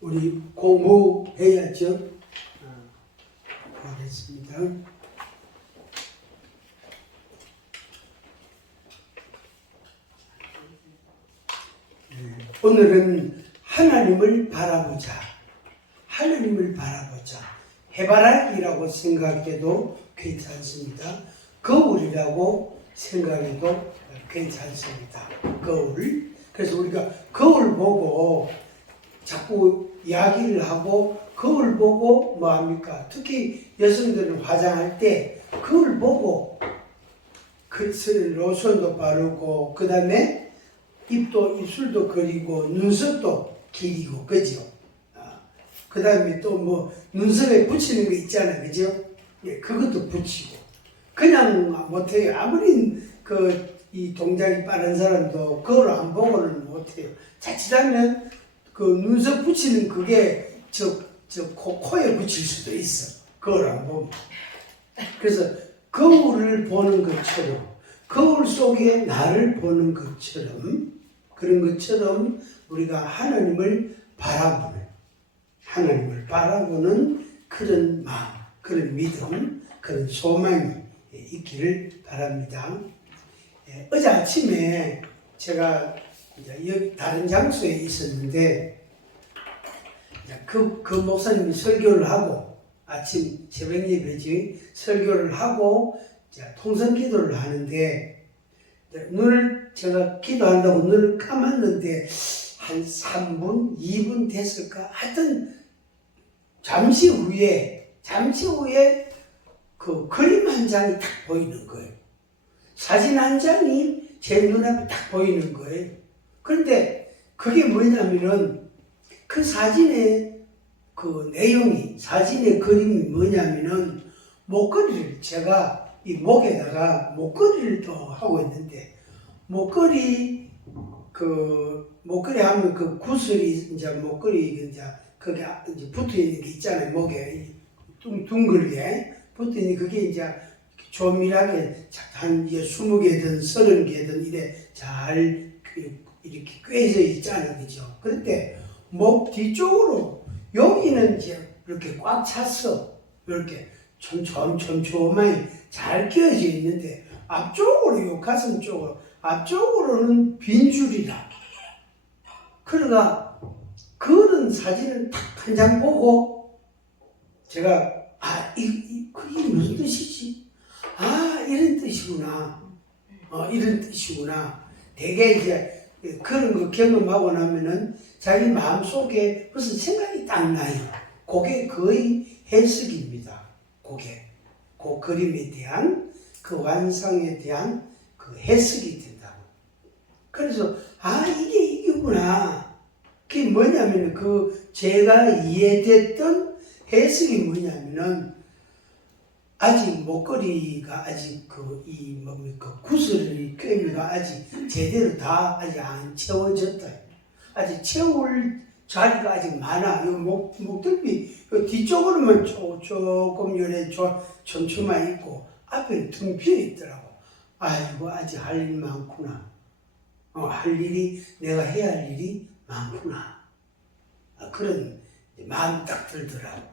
우리 공부해야죠. 하겠습니다. 오늘은 하나님을 바라보자. 하나님을 바라보자. 해바라기라고 생각해도 괜찮습니다. 거울이라고 생각해도 괜찮습니다. 거울. 그래서 우리가 거울 보고 자꾸 이야기를 하고 거울 보고 뭐합니까? 특히 여성들은 화장할 때 거울 보고 로션도 바르고 그 다음에 입술도 그리고 눈썹도 기리고 그죠? 그 다음에 또 뭐 눈썹에 붙이는 거 있잖아요. 그죠? 예, 그것도 붙이고 그냥 못해요. 아무리 이 동작이 빠른 사람도 거울 안 보고는 못해요. 자칫하면 그 눈썹 붙이는 그게 코에 붙일 수도 있어. 거울 안 보면. 그래서 거울을 보는 것처럼 거울 속에 나를 보는 것처럼 그런 것처럼 우리가 하나님을 바라보는 그런 마음, 그런 믿음, 그런 소망이 있기를 바랍니다. 어제 아침에 제가 여기 다른 장소에 있었는데 그 목사님이 설교를 하고 아침 새벽 예배지 설교를 하고 통성 기도를 하는데 제가 기도한다고 눈을 감았는데 한 3분, 2분 됐을까? 하여튼 잠시 후에 그 그림 한 장이 딱 보이는 거예요. 사진 한 장이 제 눈앞에 딱 보이는 거예요. 그런데 그게 뭐냐면은 그 사진의 그 내용이, 사진의 그림이 뭐냐면은 목걸이를 제가 이 목에다가 목걸이를 또 하고 있는데 목걸이 하면 그 구슬이 이제 목걸이 이제 거기 이제 붙어 있는 게 있잖아요. 목에 둥글게 붙어 있는 그게 이제 조밀하게 한 20개든 30개든 이래 잘 이렇게 꿰져 있잖아요. 그죠? 그런데 목 뒤쪽으로 여기는 이제 이렇게 꽉 찼어. 이렇게 촘촘히 잘 끼어져 있는데 앞쪽으로 요 가슴 쪽으로 앞쪽으로는 빈 줄이라. 그러니까 그런 사진을 딱 한 장 보고 제가 그게 무슨 뜻이지? 이런 뜻이구나. 이런 뜻이구나. 되게 이제 그런 거 경험하고 나면은 자기 마음속에 무슨 생각이 딱 나요. 그게 거의 해석입니다. 그 그림에 대한 그 완성에 대한 그 해석이 된다고. 그래서 이게구나. 그게 뭐냐면은 제가 이해됐던 해석이 뭐냐면은 아직 목걸이가 아직 구슬이 꿰미가 아직 제대로 다 아직 안 채워졌다. 아직 채울 자리가 아직 많아. 이 목덜미 뒤쪽으로만 조금 요래 촘촘히 있고 앞에는 텅 비어 있더라고. 아직 할 일이 많구나. 내가 해야 할 일이 많구나. 그런 마음이 딱 들더라고.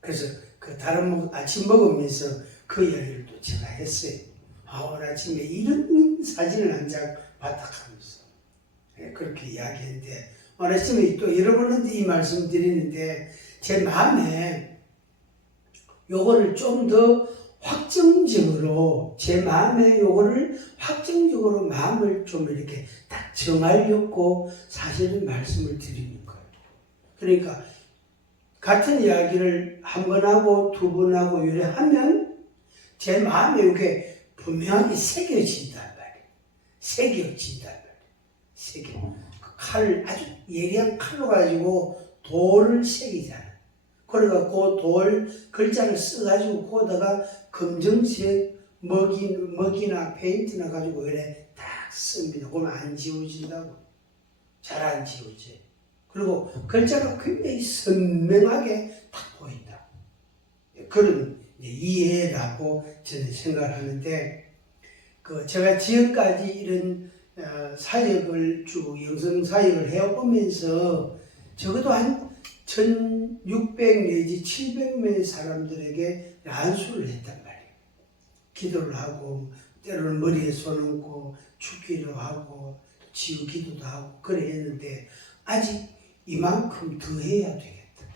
그래서 다른 아침 먹으면서 그 이야기를 또 제가 했어요. 오늘 아침에 이런 사진을 한 장 바닥하면서 그렇게 이야기했는데 오늘 아침에 또 여러분한테 이 말씀 드리는데 제 마음에 요거를 좀 더 확정적으로 마음을 좀 이렇게 딱 정하려고 사실은 말씀을 드리는 거예요. 그러니까 같은 이야기를 한 번 하고 두 번 하고 이래 하면 제 마음에 이렇게 분명하게 새겨진단 말이에요. 아주 예리한 칼로 가지고 돌을 새기잖아요. 그러니까 그 돌 글자를 써가지고 거기다가 검정색 먹이나 페인트나 가지고 이래 딱 씁니다. 그러면 안 지워진다고. 잘 안 지워져요. 그리고 글자가 굉장히 선명하게 딱 보인다. 그런 이해라고 저는 생각을 하는데, 제가 지금까지 이런 사역을 영성 사역을 해오면서 적어도 한 1600 내지 700명의 사람들에게 안수를 했단 말이에요. 기도를 하고 때로는 머리에 손 얹고 죽기도 하고 치유 기도도 하고 그래 했는데 아직 이만큼 더 해야 되겠다.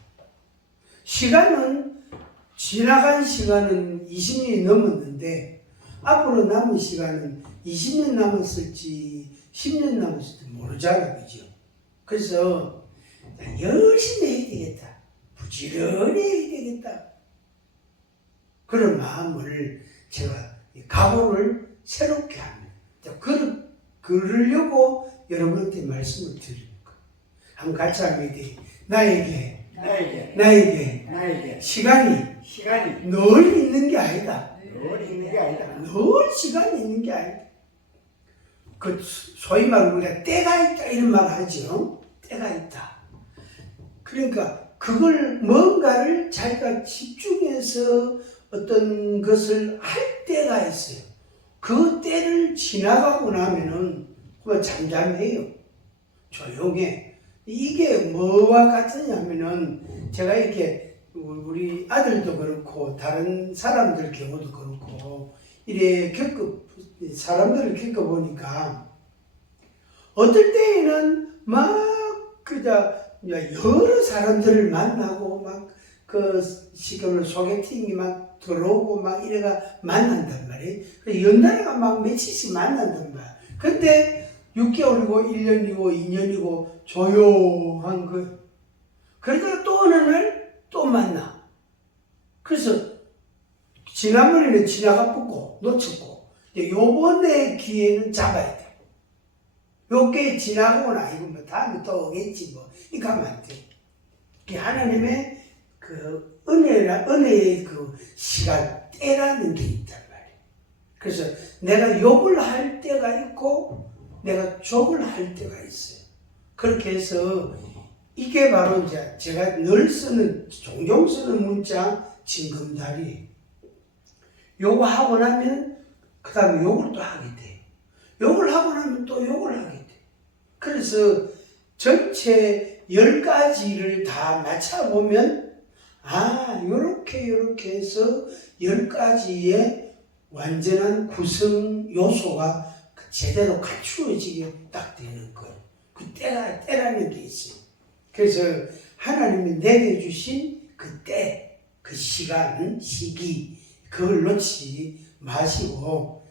시간은 지나간 시간은 20년이 넘었는데 앞으로 남은 시간은 20년 남았을지 10년 남았을지 모르잖아, 그죠? 그래서 열심히 해야 되겠다. 부지런히 해야 되겠다. 그런 마음을 제가 각오를 새롭게 합니다. 그러려고 여러분한테 말씀을 드립니다. 한번 같이 하면 돼. 나에게 시간이 늘 있는 게 아니다. 늘 시간이 있는 게 아니다. 그 소위 말로 우리가 때가 있다 이런 말 하죠. 때가 있다. 그러니까 그걸 뭔가를 자기가 집중해서 어떤 것을 할 때가 있어요. 그 때를 지나가고 나면은 그만 잠잠해요. 조용해. 이게 뭐와 같으냐면은 제가 이렇게 우리 아들도 그렇고 다른 사람들 경우도 그렇고 이래 사람들을 겪어보니까 어떨 때에는 막 여러 사람들을 만나고 막 그 시간을 소개팅이 막 들어오고 막 이래가 만난단 말이에요. 연달아가 막 며칠씩 만난단 말이에요. 근데 6개월이고 1년이고 2년이고 조용한 거예요. 그러다가 또 어느 날 또 만나. 그래서 지난번에는 지나가 보고 놓쳤고 요번에 기회는 잡아야 돼. 요게 지나고 나 이거 뭐 다음에 또 오겠지 뭐 이거 하면 안 돼. 하나님의 그 은혜의 그 시간 때라는 게 있단 말이에요. 그래서 내가 욕을 할 때가 있고 내가 족을 할 때가 있어요. 그렇게 해서 이게 바로 이제 제가 늘 종종 쓰는 문자 징검다리. 요거 하고 나면 그 다음에 욕을 또 하게 돼. 욕을 하고 나면 또 욕을 하게 돼. 그래서 전체 10가지를 다 맞춰보면 요렇게 해서 10가지의 완전한 구성 요소가 제대로 갖추어지게 딱 되는 거예요. 그 때라는 게 있어요. 그래서 하나님이 내게 주신 그 때, 그 시간, 시기, 그걸 놓지 마시고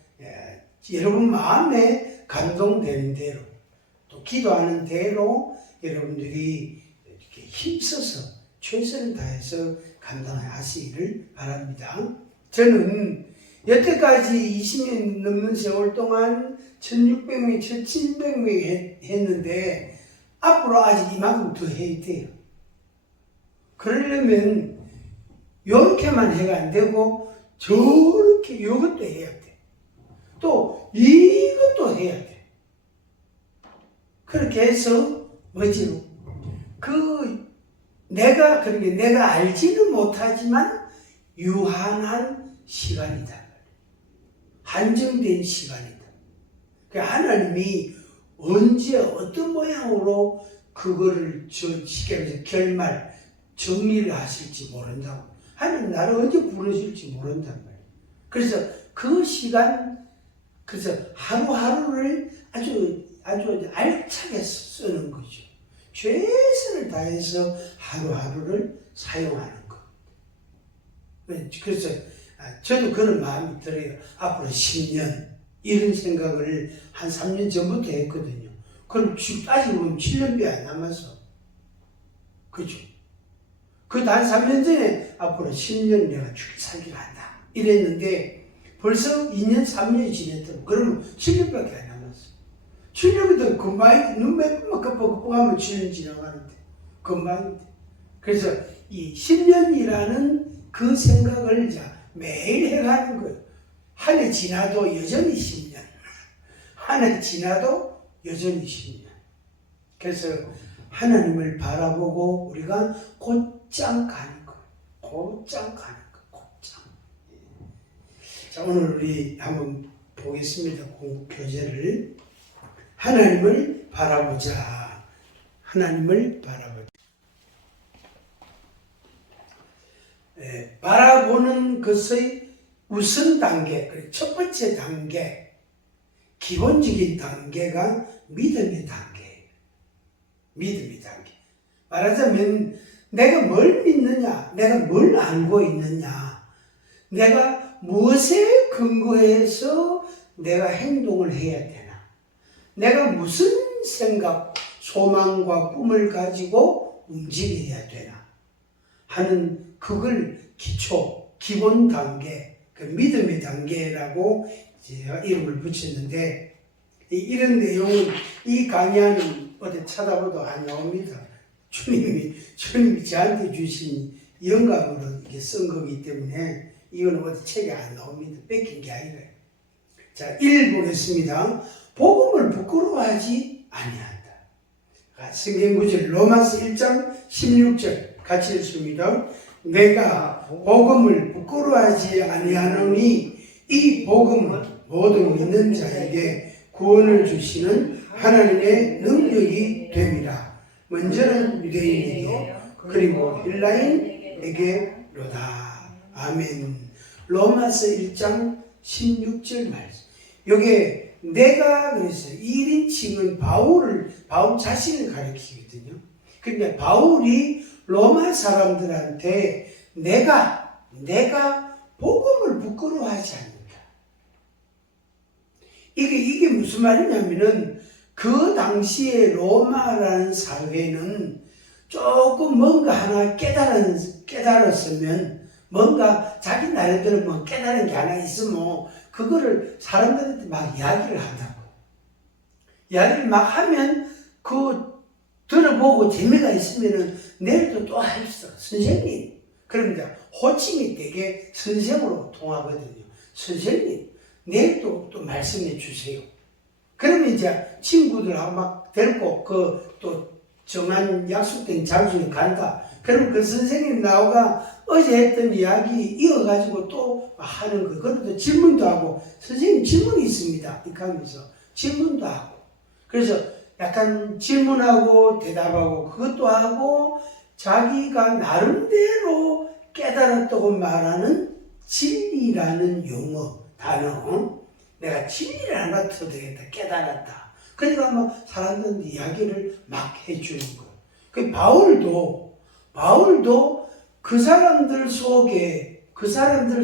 여러분 마음에 감동되는 대로 또 기도하는 대로 여러분들이 이렇게 힘써서 최선을 다해서 감당하시기를 바랍니다. 저는 여태까지 20년 넘는 세월 동안 1600명, 1700명 했는데 앞으로 아직 이만큼 더 해야 돼요. 그러려면 이렇게만 해가 안 되고 저렇게 이것도 해야 돼. 또 이것도 해야 돼. 그렇게 해서 뭐지요? 내가 알지는 못하지만 유한한 시간이다. 한정된 시간이다. 하나님이 언제 어떤 모양으로 그거를 결말 정리를 하실지 모른다고. 하나님 나를 언제 부르실지 모른단 말이에요. 그래서 그 시간, 그래서 하루하루를 아주 알차게 쓰는 거죠. 최선을 다해서 하루하루를 사용하는 것. 그래서 저도 그런 마음이 들어요. 앞으로 10년 이런 생각을 한 3년 전부터 했거든요. 그럼 따지고 보면 7년밖에 안 남았어. 그죠? 그 단 3년 전에 앞으로 10년 내가 살기를 한다. 이랬는데 벌써 2년, 3년이 지냈다고. 그러면 7년밖에 안 남았어. 7년부터 금방 눈 몇 번만 깜빡하면 7년 지나가는데 금방인데. 그래서 이 10년이라는 그 생각을 매일 해가는 거예요. 한 해 지나도 여전히 10년. 한 해 지나도 여전히 10년. 그래서 하나님을 바라보고 우리가 곧장 가는 거예요. 곧장 가는 거예요. 곧장. 자, 오늘 우리 한번 보겠습니다. 교재를. 하나님을 바라보자. 하나님을 바라보자. 바라보는 것의 우선 단계, 첫 번째 단계, 기본적인 단계가 믿음의 단계예요. 믿음의 단계. 말하자면 내가 뭘 믿느냐, 내가 뭘 알고 있느냐, 내가 무엇에 근거해서 내가 행동을 해야 되나, 내가 무슨 생각, 소망과 꿈을 가지고 움직여야 되나 하는 그걸 기본 단계, 그 믿음의 단계라고 제가 이름을 붙였는데, 이런 내용은 이 강의하는 어디 찾아봐도 안 나옵니다. 주님이 저한테 주신 영감으로 이렇게 쓴 거기 때문에 이거는 어디 책에 안 나옵니다. 뺏긴 게 아니라요. 자, 1 보겠습니다. 복음을 부끄러워하지 아니한다. 성경 구절 로마서 1장 16절 같이 읽습니다. 내가 복음을 부끄러워하지 아니하노니 이 복음은 모든 믿는 자에게 구원을 주시는 하나님의 능력이 됨이라. 먼저는 유대인에게 그리고 헬라인에게로다. 아멘. 로마서 1장 16절 말씀. 요게 내가 그래서 1인칭은 바울 자신을 가리키거든요. 근데 바울이 로마 사람들한테 내가 복음을 부끄러워하지 않는다. 이게 무슨 말이냐면은 그 당시에 로마라는 사회는 조금 뭔가 하나 깨달았으면, 뭔가 자기 나름대로 뭐 깨달은 게 하나 있으면 그거를 사람들한테 막 이야기를 한다고. 이야기를 막 하면 그 들어보고 재미가 있으면은 내일도 또 할 수 있어. 선생님. 그러면 호칭이 되게 선생으로 통하거든요. 선생님, 내일도 또 말씀해 주세요. 그러면 이제 친구들하고 막 데리고 또 정한 약속된 장소에 간다. 그럼 그 선생님 나오가 어제 했던 이야기 이어가지고 또 하는 거. 그래도 질문도 하고, 선생님 질문이 있습니다. 이렇게 하면서 질문도 하고. 그래서 약간 질문하고 대답하고 그것도 하고, 자기가 나름대로 깨달았다고 말하는 진리라는 용어, 단어. 내가 진리를 하나 터득했다, 깨달았다. 그러니까 뭐 사람들한테 이야기를 막 해주는 거. 그 바울도 그 사람들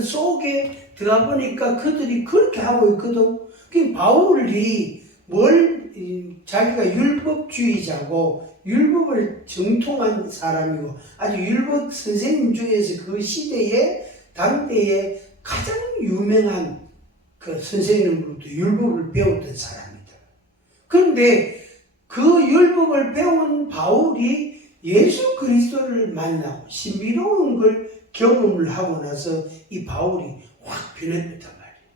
속에 들어가 보니까 그들이 그렇게 하고 있거든. 그 바울이 자기가 율법주의자고 율법을 정통한 사람이고 아주 율법 선생님 중에서 그 시대에 당대에 가장 유명한 그 선생님으로부터 율법을 배웠던 사람이다. 그런데 그 율법을 배운 바울이 예수 그리스도를 만나고 신비로운 걸 경험을 하고 나서 이 바울이 확 변했단 말이에요.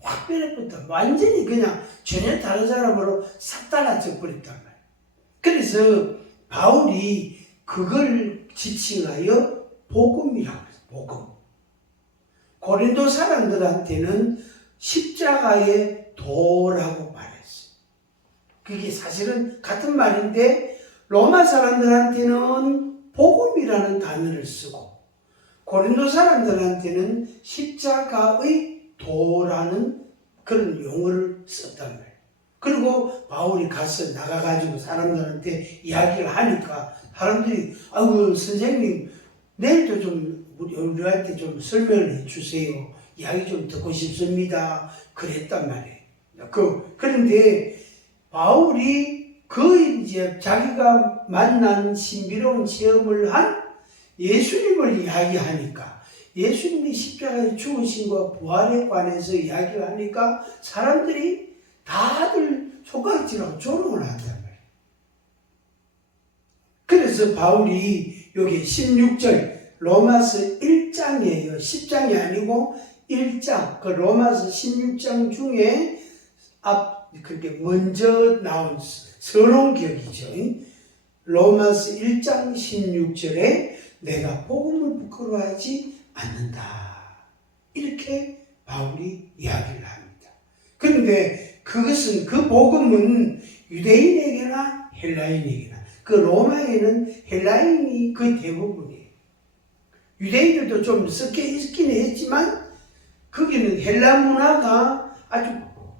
확 변했단. 완전히 그냥 전혀 다른 사람으로 싹 달라져 버렸단 말이에요. 그래서 바울이 그걸 지칭하여 복음이라고 했어요. 복음. 고린도 사람들한테는 십자가의 도라고 말했어요. 그게 사실은 같은 말인데 로마 사람들한테는 복음이라는 단어를 쓰고 고린도 사람들한테는 십자가의 도라는 그런 용어를 썼단 말이에요. 그리고 바울이 나가가지고 사람들한테 이야기를 하니까 사람들이 아이고 선생님 내일도 좀 우리한테 좀 설명을 해주세요. 이야기 좀 듣고 싶습니다. 그랬단 말이에요. 그런데 바울이 이제 자기가 만난 신비로운 체험을 한 예수님을 이야기하니까 예수님이 십자가에 죽으신 것 부활에 관해서 이야기를 하니까 사람들이 다들 손가락질하고 조롱을 한단 말이에요. 그래서 바울이 여기 16절 로마서 1장이에요. 10장이 아니고 1장. 그 로마서 16장 중에 그게 먼저 나온 서론격이죠. 로마서 1장 16절에 내가 복음을 부끄러워하지 않는다. 이렇게 바울이 이야기를 합니다. 그런데 그 복음은 유대인에게나 헬라인에게나 그 로마에는 헬라인이 거의 대부분이에요. 유대인들도 좀 섞여 있긴 했지만 거기는 헬라 문화가 아주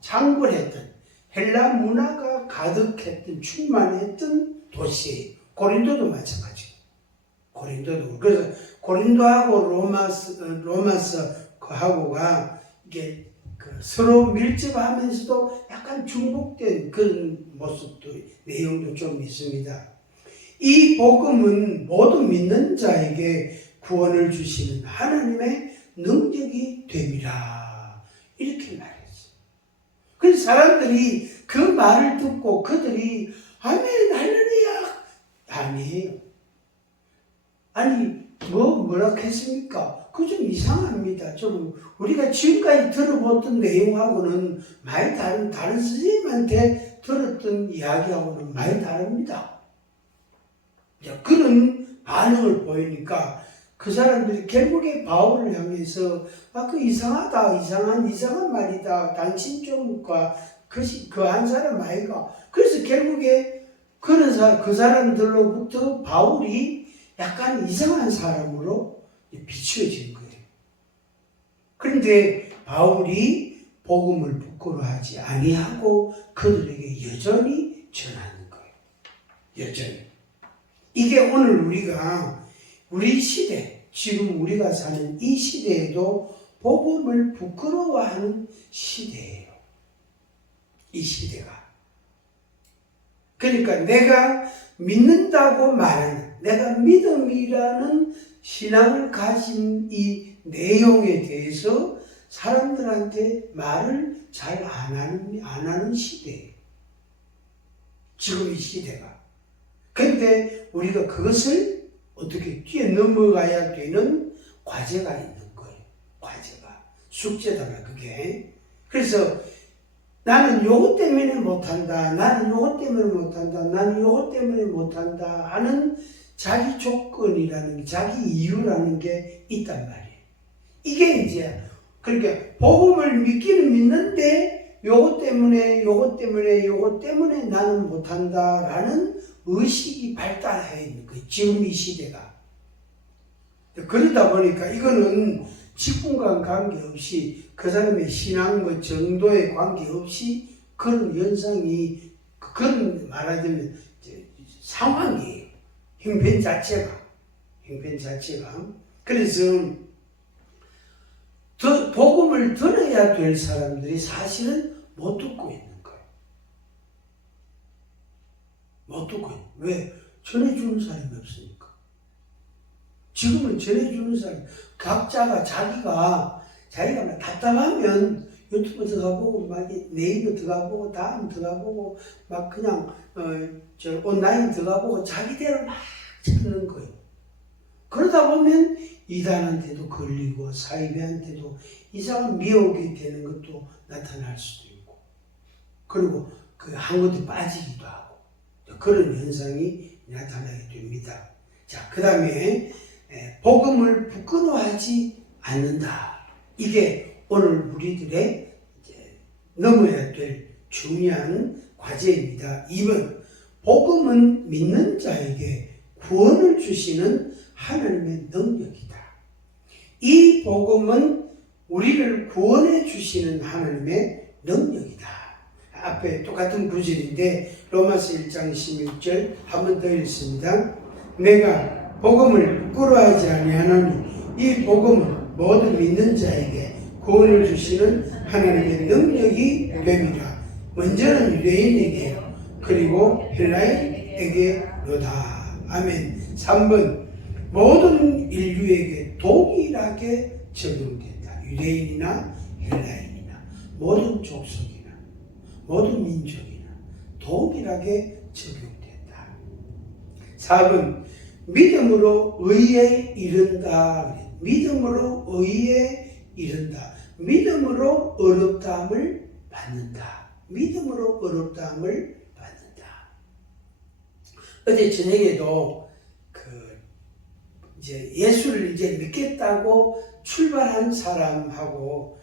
장벌했던, 헬라 문화가 가득했던, 충만했던 도시예요. 고린도도 마찬가지고. 고린도도. 그래서 고린도하고 로마서하고가 이게 서로 밀접하면서도 약간 중복된 그런 모습도, 내용도 좀 있습니다. 이 복음은 모든 믿는 자에게 구원을 주시는 하나님의 능력이 됨이라. 이렇게 말했어요. 그래서 사람들이 그 말을 듣고 그들이 아멘, 할렐루야. 아니에요. 아니, 뭐라고 했습니까? 그거 좀 이상합니다. 좀, 우리가 지금까지 들어봤던 내용하고는 많이 다른 선생님한테 들었던 이야기하고는 많이 다릅니다. 그런 반응을 보이니까 그 사람들이 결국에 바울을 향해서 그 이상하다, 이상한 말이다. 당신 좀 그 한 사람 아이가. 그래서 결국에 그 사람들로부터 바울이 약간 이상한 사람으로 비추어진 거예요. 그런데 바울이 복음을 부끄러워하지 아니하고 그들에게 여전히 전하는 거예요. 여전히. 이게 오늘 우리 시대, 지금 우리가 사는 이 시대에도 복음을 부끄러워하는 시대예요. 이 시대가. 그러니까 내가 믿는다고 말하는, 내가 믿음이라는 신앙을 가진 이 내용에 대해서 사람들한테 말을 잘 안 하는 시대예요. 지금 이 시대가. 그런데 우리가 그것을 어떻게 뛰어넘어가야 되는 과제가 있는 거예요. 과제가. 숙제다, 그게. 그래서 나는 요것 때문에 못한다. 나는 요것 때문에 못한다. 나는 요것 때문에 못한다. 하는 자기 조건이라는 게, 자기 이유라는 게 있단 말이에요. 이게 이제, 그러니까 복음을 믿기는 믿는데 요것 때문에 나는 못한다라는 의식이 발달해 있는 거예요. 지금 이 시대가. 그러다 보니까 이거는 직분과 관계없이 그 사람의 신앙 정도에 관계없이 그런 현상이, 그런 말하자면 상황이에요. 형편 자체가. 그래서 복음을 들어야 될 사람들이 사실은 못 듣고 있는 거예요. 못 듣고 있는. 왜? 전해주는 사람이 없으니까. 지금은 전해주는 사람, 각자가 자기가 답답하면 유튜브 들어가보고, 막 네이버 들어가보고, 다음 들어가보고, 막 그냥, 온라인 들어가보고, 자기대로 막 찍는 거예요. 그러다 보면 이단한테도 걸리고, 사이비한테도 이상한 미혹이 되는 것도 나타날 수도 있고, 그리고 한 것도 빠지기도 하고, 그런 현상이 나타나게 됩니다. 자, 그 다음에, 복음을 부끄러워하지 않는다. 이게 오늘 우리들의 넘어야 될 중요한 과제입니다. 2번, 복음은 믿는 자에게 구원을 주시는 하나님의 능력이다. 이 복음은 우리를 구원해 주시는 하나님의 능력이다. 앞에 똑같은 구절인데 로마서 1장 16절 한 번 더 읽습니다. 내가 복음을 부끄러워하지 아니하노니 이 복음은 모든 믿는 자에게 구원을 주시는 하나님의 능력이 됨이라. 먼저는 유대인에게 그리고 헬라인에게로다. 아멘. 3번, 모든 인류에게 동일하게 적용된다. 유대인이나 헬라인이나 모든 족속이나 모든 민족이나 동일하게 적용된다. 4번, 믿음으로 의에 이른다. 믿음으로 의에 이른다. 믿음으로 어렵다함을 받는다. 믿음으로 어렵다함을 받는다. 어제 저녁에도 예수를 믿겠다고 출발한 사람하고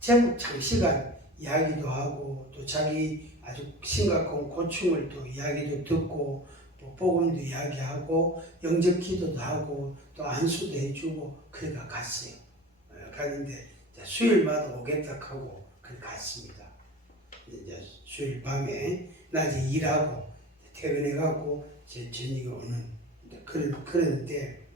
제법 장시간 이야기도 하고 또 자기 아주 심각한 고충을 또 이야기도 듣고 뭐 복음도 이야기하고 영접 기도도 하고 또 안수도 해주고 그러다 갔어요. 갔는데 수요일마다 오겠다 하고 그래 갔습니다. 이제 수요일 밤에 낮에 일하고 퇴근해가고 저녁에 오는 그런데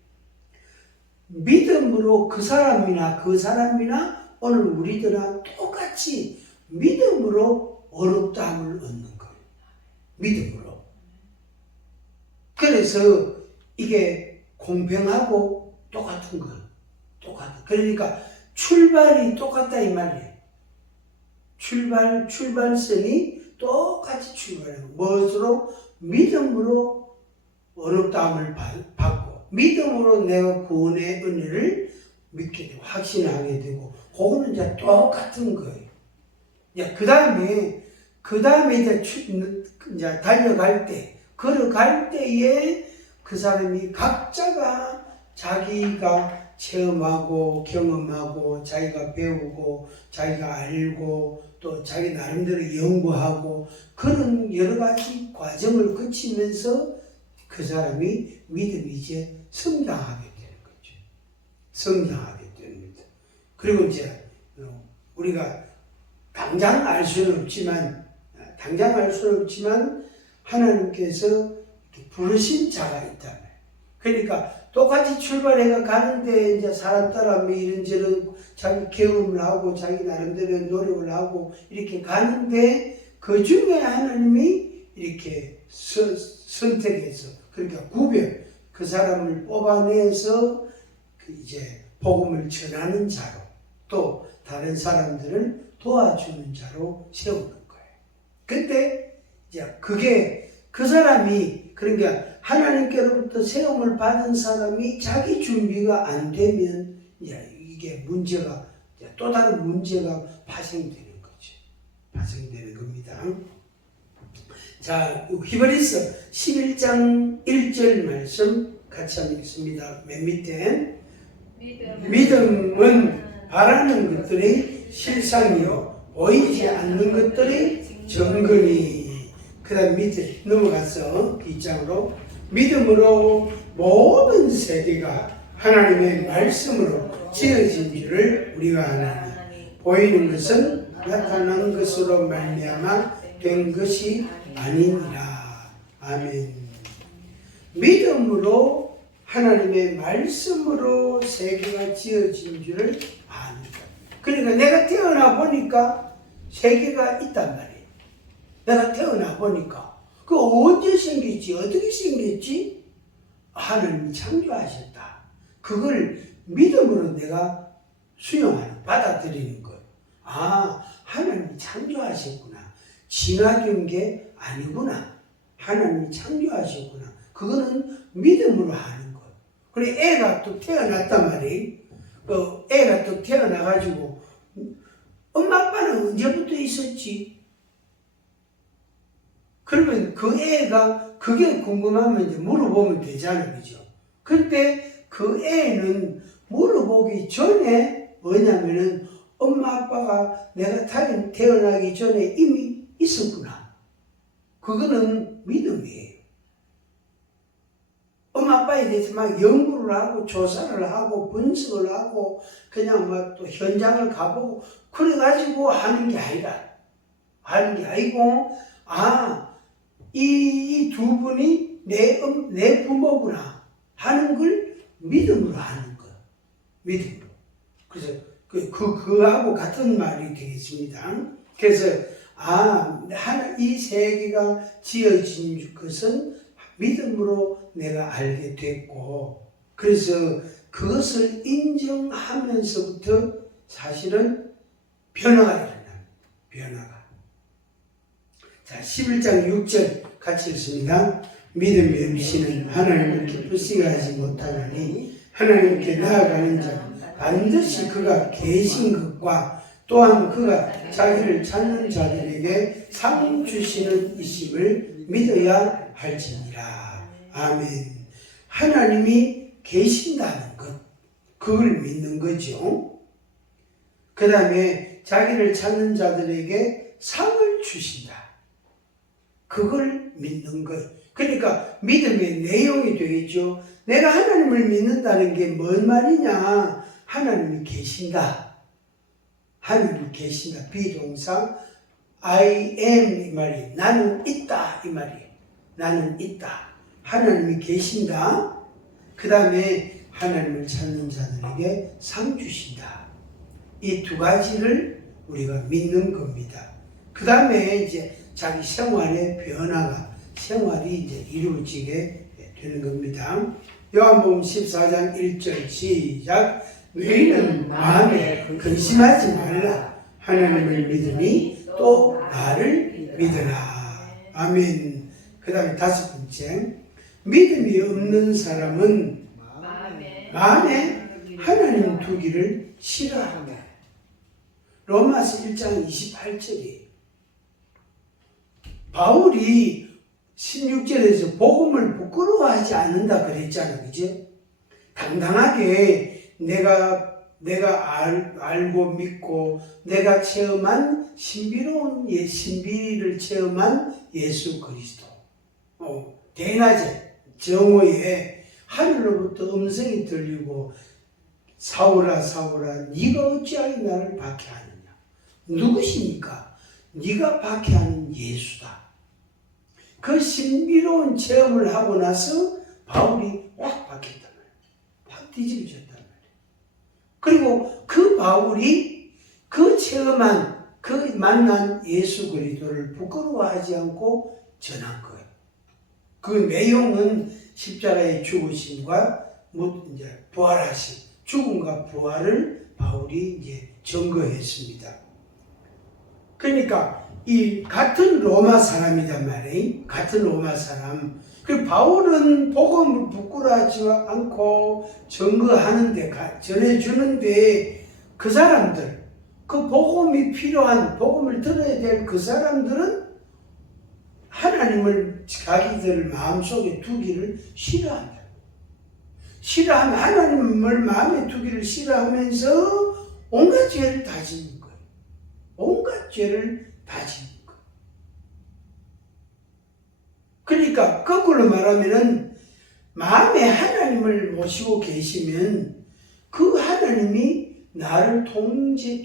믿음으로 그 사람이나 오늘 우리들은 똑같이 믿음으로 어렵다함을 얻는 거예요. 믿음으로. 그래서 이게 공평하고 똑같은 거예요. 그러니까 출발이 똑같다 이 말이에요. 출발선이 똑같이 출발해요. 무엇으로? 믿음으로 어렵다함을 받고 믿음으로 내가 구원의 은혜를 믿게 되고 확신하게 되고 그거는 이제 똑같은 거예요. 그 다음에 이제 달려갈 때 걸어갈 때에 그 사람이 각자가 자기가 체험하고 경험하고 자기가 배우고 자기가 알고 또 자기 나름대로 연구하고 그런 여러 가지 과정을 거치면서 그 사람이 믿음이 이제 성장하게 되는 거죠. 성장하게 됩니다. 그리고 이제 우리가 당장 알 수는 없지만 하나님께서 이렇게 부르신 자가 있다. 그러니까 똑같이 출발해가 가는데 이제 사람 따라 이런저런 자기 경험을 하고 자기 나름대로 노력을 하고 이렇게 가는데 그 중에 하나님이 이렇게 선택해서 그러니까 그 사람을 뽑아내서 이제 복음을 전하는 자로 또 다른 사람들을 도와주는 자로 세우는 거예요. 근데 이제 그게 그 사람이 그러니까 하나님께로부터 세움을 받은 사람이 자기 준비가 안 되면 이게 문제가 또 다른 문제가 발생되는 거죠. 발생되는 겁니다. 자, 히브리서 11장 1절 말씀 같이 한번 읽습니다. 맨 밑에 믿음은 바라는 것들의 실상이요 보이지 않는 것들의 증거니. 그 다음 밑에 넘어가서 2장으로 믿음으로 모든 세계가 하나님의 말씀으로 지어진 줄을 우리가 아나니 보이는 것은 나타난 것으로 말미암아 된 것이 아니니라. 아멘. 믿음으로 하나님의 말씀으로 세계가 지어진 줄을 아니까. 그러니까 내가 태어나 보니까 세계가 있단 말이에요. 내가 태어나 보니까 그 언제 생겼지? 어떻게 생겼지? 하나님이 창조하셨다. 그걸 믿음으로 내가 수용하는, 받아들이는 거예요. 아, 하나님이 창조하셨구나. 진화된 게 아니구나. 하나님이 창조하셨구나. 그거는 믿음으로 하는 거예요. 그래 애가 또 태어났단 말이에요. 애가 또 태어나가지고 엄마 아빠는 언제부터 있었지? 그러면 그 애가 그게 궁금하면 이제 물어보면 되잖아요. 그죠? 근데 그 애는 물어보기 전에 뭐냐면은 엄마 아빠가 내가 태어나기 전에 이미 있었구나. 그거는 믿음이에요. 엄마 아빠에 대해서 막 연구를 하고 조사를 하고 분석을 하고 그냥 막 또 현장을 가보고 그래가지고 하는 게 아니고 이 두 분이 내 부모구나 하는 걸 믿음으로 하는 거예요. 믿음으로. 그래서 그하고 같은 말이 되겠습니다. 그래서 이 세계가 지어진 것은 믿음으로 내가 알게 됐고, 그래서 그것을 인정하면서부터 사실은 변화가 일어납니다. 변화가. 자, 11장 6절 같이 읽습니다. 믿음이 없이는 하나님을 기쁘시게 하지 못하나니 하나님께 나아가는 자는 반드시 그가 계신 것과 또한 그가 자기를 찾는 자들에게 상 주시는 이심을 믿어야 할지니라. 아멘. 하나님이 계신다는 것, 그걸 믿는 거죠. 그 다음에 자기를 찾는 자들에게 상을 주신다. 그걸 믿는 것. 그러니까 믿음의 내용이 되겠죠. 내가 하나님을 믿는다는 게 뭔 말이냐? 하나님이 계신다. 하나님이 계신다. 비동사 I am 이 말이 나는 있다 이 말이에요. 나는 있다. 하나님이 계신다. 그 다음에 하나님을 찾는 자들에게 상 주신다. 이 두 가지를 우리가 믿는 겁니다. 그 다음에 이제 자기 생활의 변화가 생활이 이제 이루어지게 되는 겁니다. 요한복음 14장 1절 시작. 너희는 마음에 근심하지 말라. 하나님을 믿으니 또 나를 믿으라. 아멘. 그 다음에 다섯 번째, 믿음이 없는 사람은 마음에 하나님 두기를 싫어한다. 로마서 1장 28절이에요. 바울이 16절에서 복음을 부끄러워하지 않는다 그랬잖아. 그죠? 당당하게 내가 알고 믿고 내가 체험한 신비로운 신비를 체험한 예수 그리스도. 대낮에 정오에 하늘로부터 음성이 들리고 사울아 사울아 네가 어찌하여 나를 박해하느냐. 누구십니까? 네가 박해하는 예수다. 그 신비로운 체험을 하고 나서 바울이 확 바뀌었단 말이에요. 확 뒤집어졌단 말이에요. 그리고 그 바울이 그 체험한 그 만난 예수 그리스도를 부끄러워하지 않고 전한 거예요. 그 내용은 십자가의 죽으심과 이제 부활하심, 죽음과 부활을 바울이 이제 증거했습니다. 그러니까 이 같은 로마 사람이란 말이에요. 같은 로마 사람. 그 바울은 복음을 부끄러워하지 않고 증거하는데, 전해주는데 그 사람들, 그 복음이 필요한, 복음을 들어야 될 그 사람들은 하나님을 자기들 마음속에 두기를 싫어한다. 싫어하면 하나님을 마음에 두기를 싫어하면서 온갖 죄를 다 짓는 거예요. 온갖 죄를 다 짓는 거예요. 그러니까 거꾸로 말하면은 마음에 하나님을 모시고 계시면 그 하나님이 나를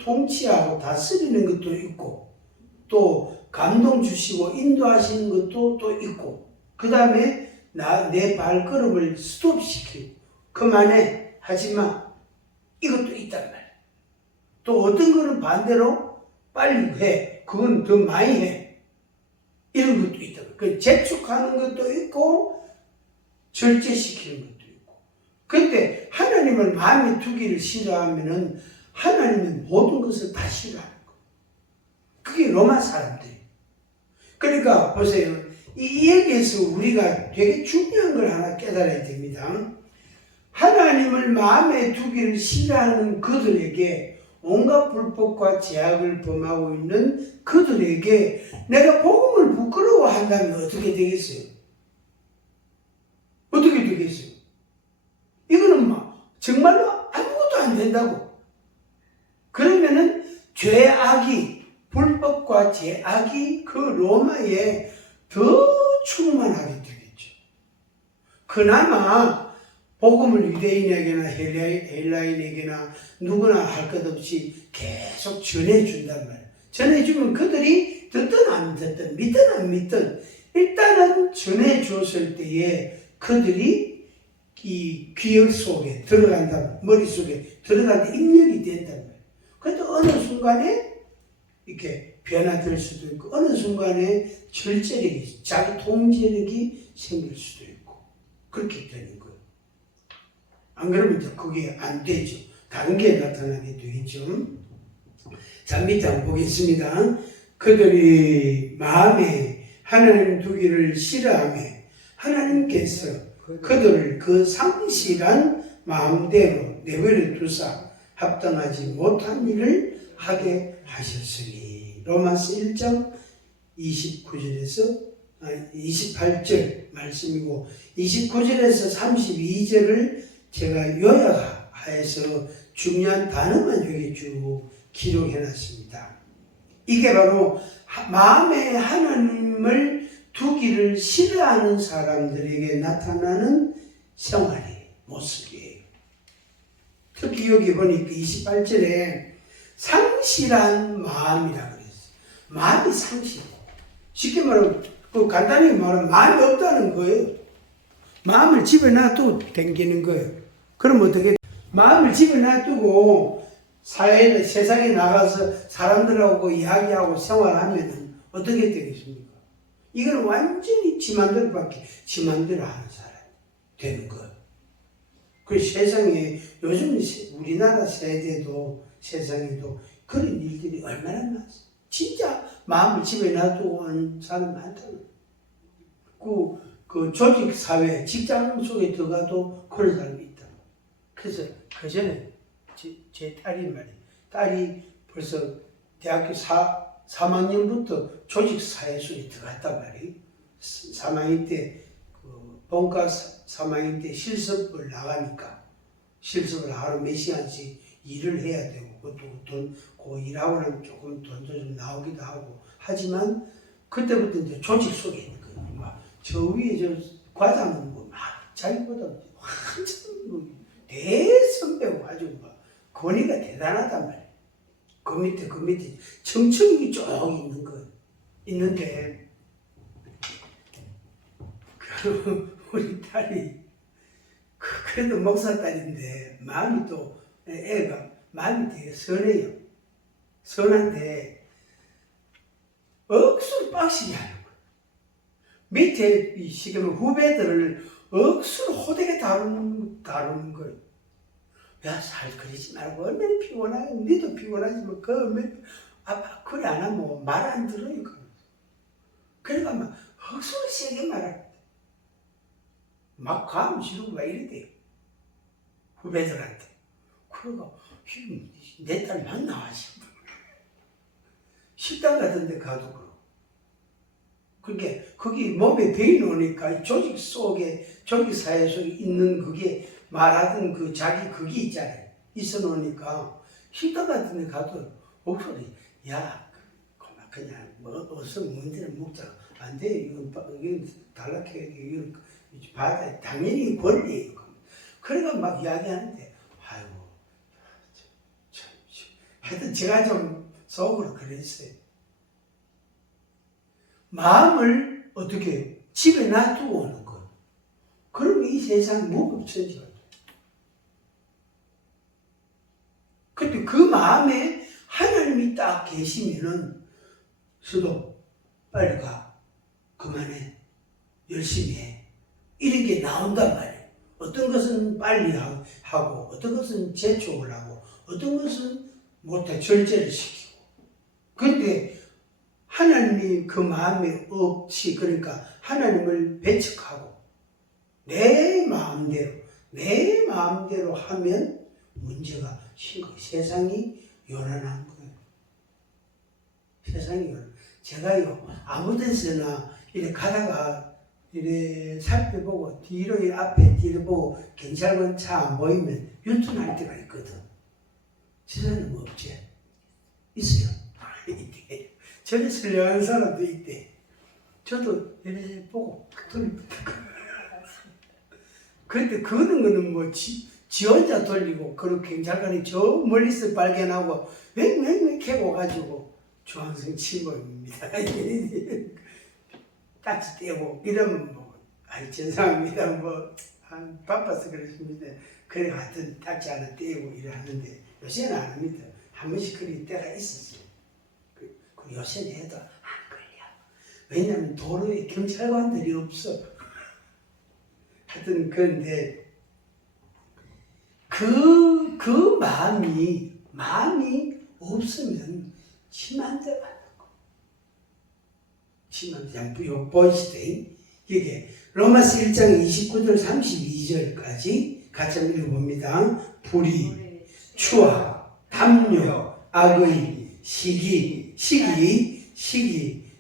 통치하고 다스리는 것도 있고 또 감동 주시고 인도하시는 것도 또 있고 그 다음에 내 발걸음을 스톱시키고 그만해 하지마 이것도 있단 말이야. 또 어떤 거는 반대로 빨리 해. 그건 더 많이 해. 이런 것도 있단 말이야. 그 재촉하는 것도 있고 절제시키는 것도 있고. 근데 하나님을 마음에 두기를 싫어하면은 하나님은 모든 것을 다 싫어하는 거야. 그게 로마 사람들이에요. 그러니까 보세요. 이 얘기에서 우리가 되게 중요한 걸 하나 깨달아야 됩니다. 하나님을 마음에 두기를 싫어하는 그들에게 온갖 불법과 제약을 범하고 있는 그들에게 내가 복음을 부끄러워한다면 어떻게 되겠어요? 어떻게 되겠어요? 이거는 정말로 아무것도 안 된다고. 그러면은 죄악이 불법과 죄악이 그 로마에 더 충만하게 되겠죠. 그나마 복음을 유대인에게나 헬라인에게나 누구나 할 것 없이 계속 전해준단 말이에요. 전해주면 그들이 듣든 안 듣든 믿든 안 믿든 일단은 전해줬을 때에 그들이 이 기억 속에 들어간다, 머릿속에 들어간다, 입력이 된단 말이에요. 그런데 어느 순간에 이렇게 변화될 수도 있고 어느 순간에 절제력이, 자기 통제력이 생길 수도 있고 그렇게 되는 거예요. 안 그러면 이제 그게 안 되죠. 다른 게 나타나게 되겠죠. 자, 밑에 한번 보겠습니다. 그들이 마음에 하나님 두기를 싫어하며 하나님께서 그들을 그 상실한 마음대로 내버려 두사 합당하지 못한 일을 하게 하셨으니. 로마서 1장 28절 말씀이고 29절에서 32절을 제가 요약해서 중요한 단어만 여기 쭉 기록해놨습니다. 이게 바로 마음에 하나님을 두기를 싫어하는 사람들에게 나타나는 생활의 모습이에요. 특히 여기 보니까 28절에 상실한 마음이라고 그랬어요. 마음이 상실. 쉽게 말하면, 간단히 말하면 마음이 없다는 거예요. 마음을 집에 놔두고 댕기는 거예요. 그럼 어떻게? 마음을 집에 놔두고 사회에, 세상에 나가서 사람들하고 이야기하고 생활하면 어떻게 되겠습니까? 이건 완전히 지 맘대로 하는 사람이 되는 거예요. 그 세상에, 요즘 우리나라 세대도, 세상에도 그런 일들이 얼마나 많습니다. 진짜 마음을 집에 놔두고 하는 사람 많다는 거예요. 그 조직사회, 직장 속에 들어가도 그런 사람이 있다. 그래서 그 전에 제 딸이 말이에요. 딸이 벌써 대학교 3학년부터 조직사회 속에 들어갔단 말이에요. 3학년 때, 본과 3학년 때 실습을 나가니까, 실습을 하루 몇 시간씩 일을 해야 되고, 그 일하고 나면 조금 돈도 좀 나오기도 하고, 하지만, 그때부터 이제 조직 속에 있는 거예요. 저 위에 과장은 자기보다 완전 대선배고 아주 권위가 대단하단 말이에요. 그 밑에 청청이 쭉 있는 거예요. 있는데, 우리 딸이, 그래도 목사 딸인데, 마음이 되게 선해요. 선한데, 억수로 빡시게 하는 거예요. 밑에 지금 후배들을 억수로 호되게 다루는 거예요. 야, 그러지 말고, 얼마나 피곤하게, 니도 피곤하지만, 그래 안 하면 말 안 들어요. 그러니까 막, 억수로 세게 말하고, 막 가면 지르고 막 이랬대요. 후배들한테. 그러고, 내 딸 막 나와지. 식당 같은 데 가도 그러고. 그게, 거기 몸에 배이 노니까, 조직사회 속에 있는 그게, 말하던 그게 있잖아요. 있어 놓으니까, 식당 같은 데 가도, 목소리, 야, 그냥, 어서 문제를 먹자. 안 돼. 이건 달라해야 돼. 이건 받아. 당연히 권리예요. 그러니까 막 이야기하는데, 아이고, 하여튼 제가 좀 속으로 그랬어요. 마음을 어떻게 집에 놔두고 오는 것. 그러면 이 세상 무법천지가 돼. 근데 그 마음에 하나님이 딱 계시면은, 수도 빨리 가. 그만해. 열심히 해. 이런 게 나온단 말이에요. 어떤 것은 빨리 하고, 어떤 것은 재촉을 하고, 어떤 것은 못해 절제를 시키고. 근데 하나님이 그 마음에 없이, 그러니까 하나님을 배척하고 내 마음대로 하면 문제가 심각해요. 세상이 요란한 거예요. 세상이 요란. 제가요, 아무 데서나 이렇게 가다가 이래 살펴보고 뒤로 보고 괜찮은 차 안 보이면 유턴할 때가 있거든. 세상에는 뭐 없지? 있어요. 있대. 전에 설명하는 사람도 있대. 저도 이래 보고 그런데 그러는 거는 뭐 지 혼자 돌리고 그리고 경찰관이 저 멀리서 발견하고 맹맹맹 캐고 가지고 중앙선 침범입니다. 딱지 떼고 이러면 뭐 죄송합니다. 뭐 바빠서 그렇습니다. 그래 하여튼 딱지 하나 떼고 이러는데 요새는 안 합니다. 한 번씩 그런 때가 있었어요. 그 요새는 해도 안 걸려. 왜냐하면 도로에 경찰관들이 없어. 하여튼 그런데 그 마음이 없으면 치만대로 한다고. 치만대로 보이시대. 이게 로마서 1장 29절 32절까지 같이 한번 읽어봅니다. 불의, 추악, 탐욕, 악의, 시기,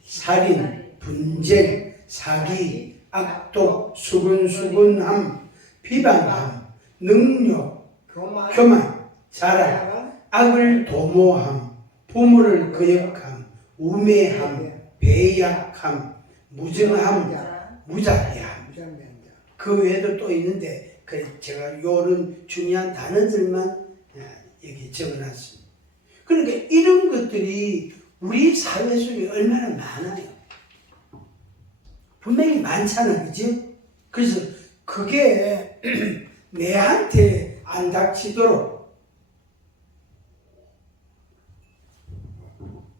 살인, 분쟁, 사기, 악독, 수근수근함, 비방함, 능욕, 교만, 자랑, 악을 도모함, 부모를 거역함, 우매함, 배약함, 무정함, 무자비함. 무장비합니다. 그 외에도 또 있는데 제가 요런 중요한 단어들만 여기 적어놨습니다. 그러니까 이런 것들이 우리 사회 속에 얼마나 많아요. 분명히 많잖아, 그죠? 그래서 그게 내한테 안 닥치도록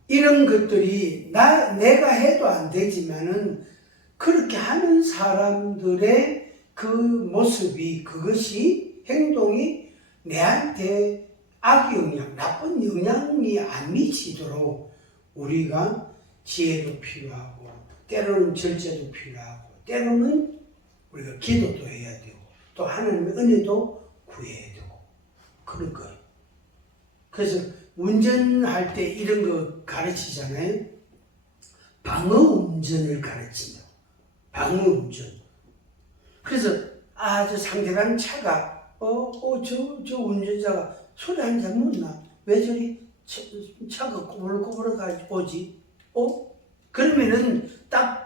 이런 것들이 내가 해도 안 되지만은 그렇게 하는 사람들의 그 모습이, 그것이, 행동이 내한테 악의 영향, 나쁜 영향이 안 미치도록 우리가 지혜도 필요하고, 때로는 절제도 필요하고, 때로는 우리가 기도도 해야 되고, 또 하나님의 은혜도 구해야 되고, 그런 거예요. 그래서 운전할 때 이런 거 가르치잖아요. 방어 운전을 가르친다. 방어 운전. 그래서 저 상대방 차가 저 운전자가 소리 한 잔 못 나. 왜 저리 차가 꼬불꼬불 오지? 그러면은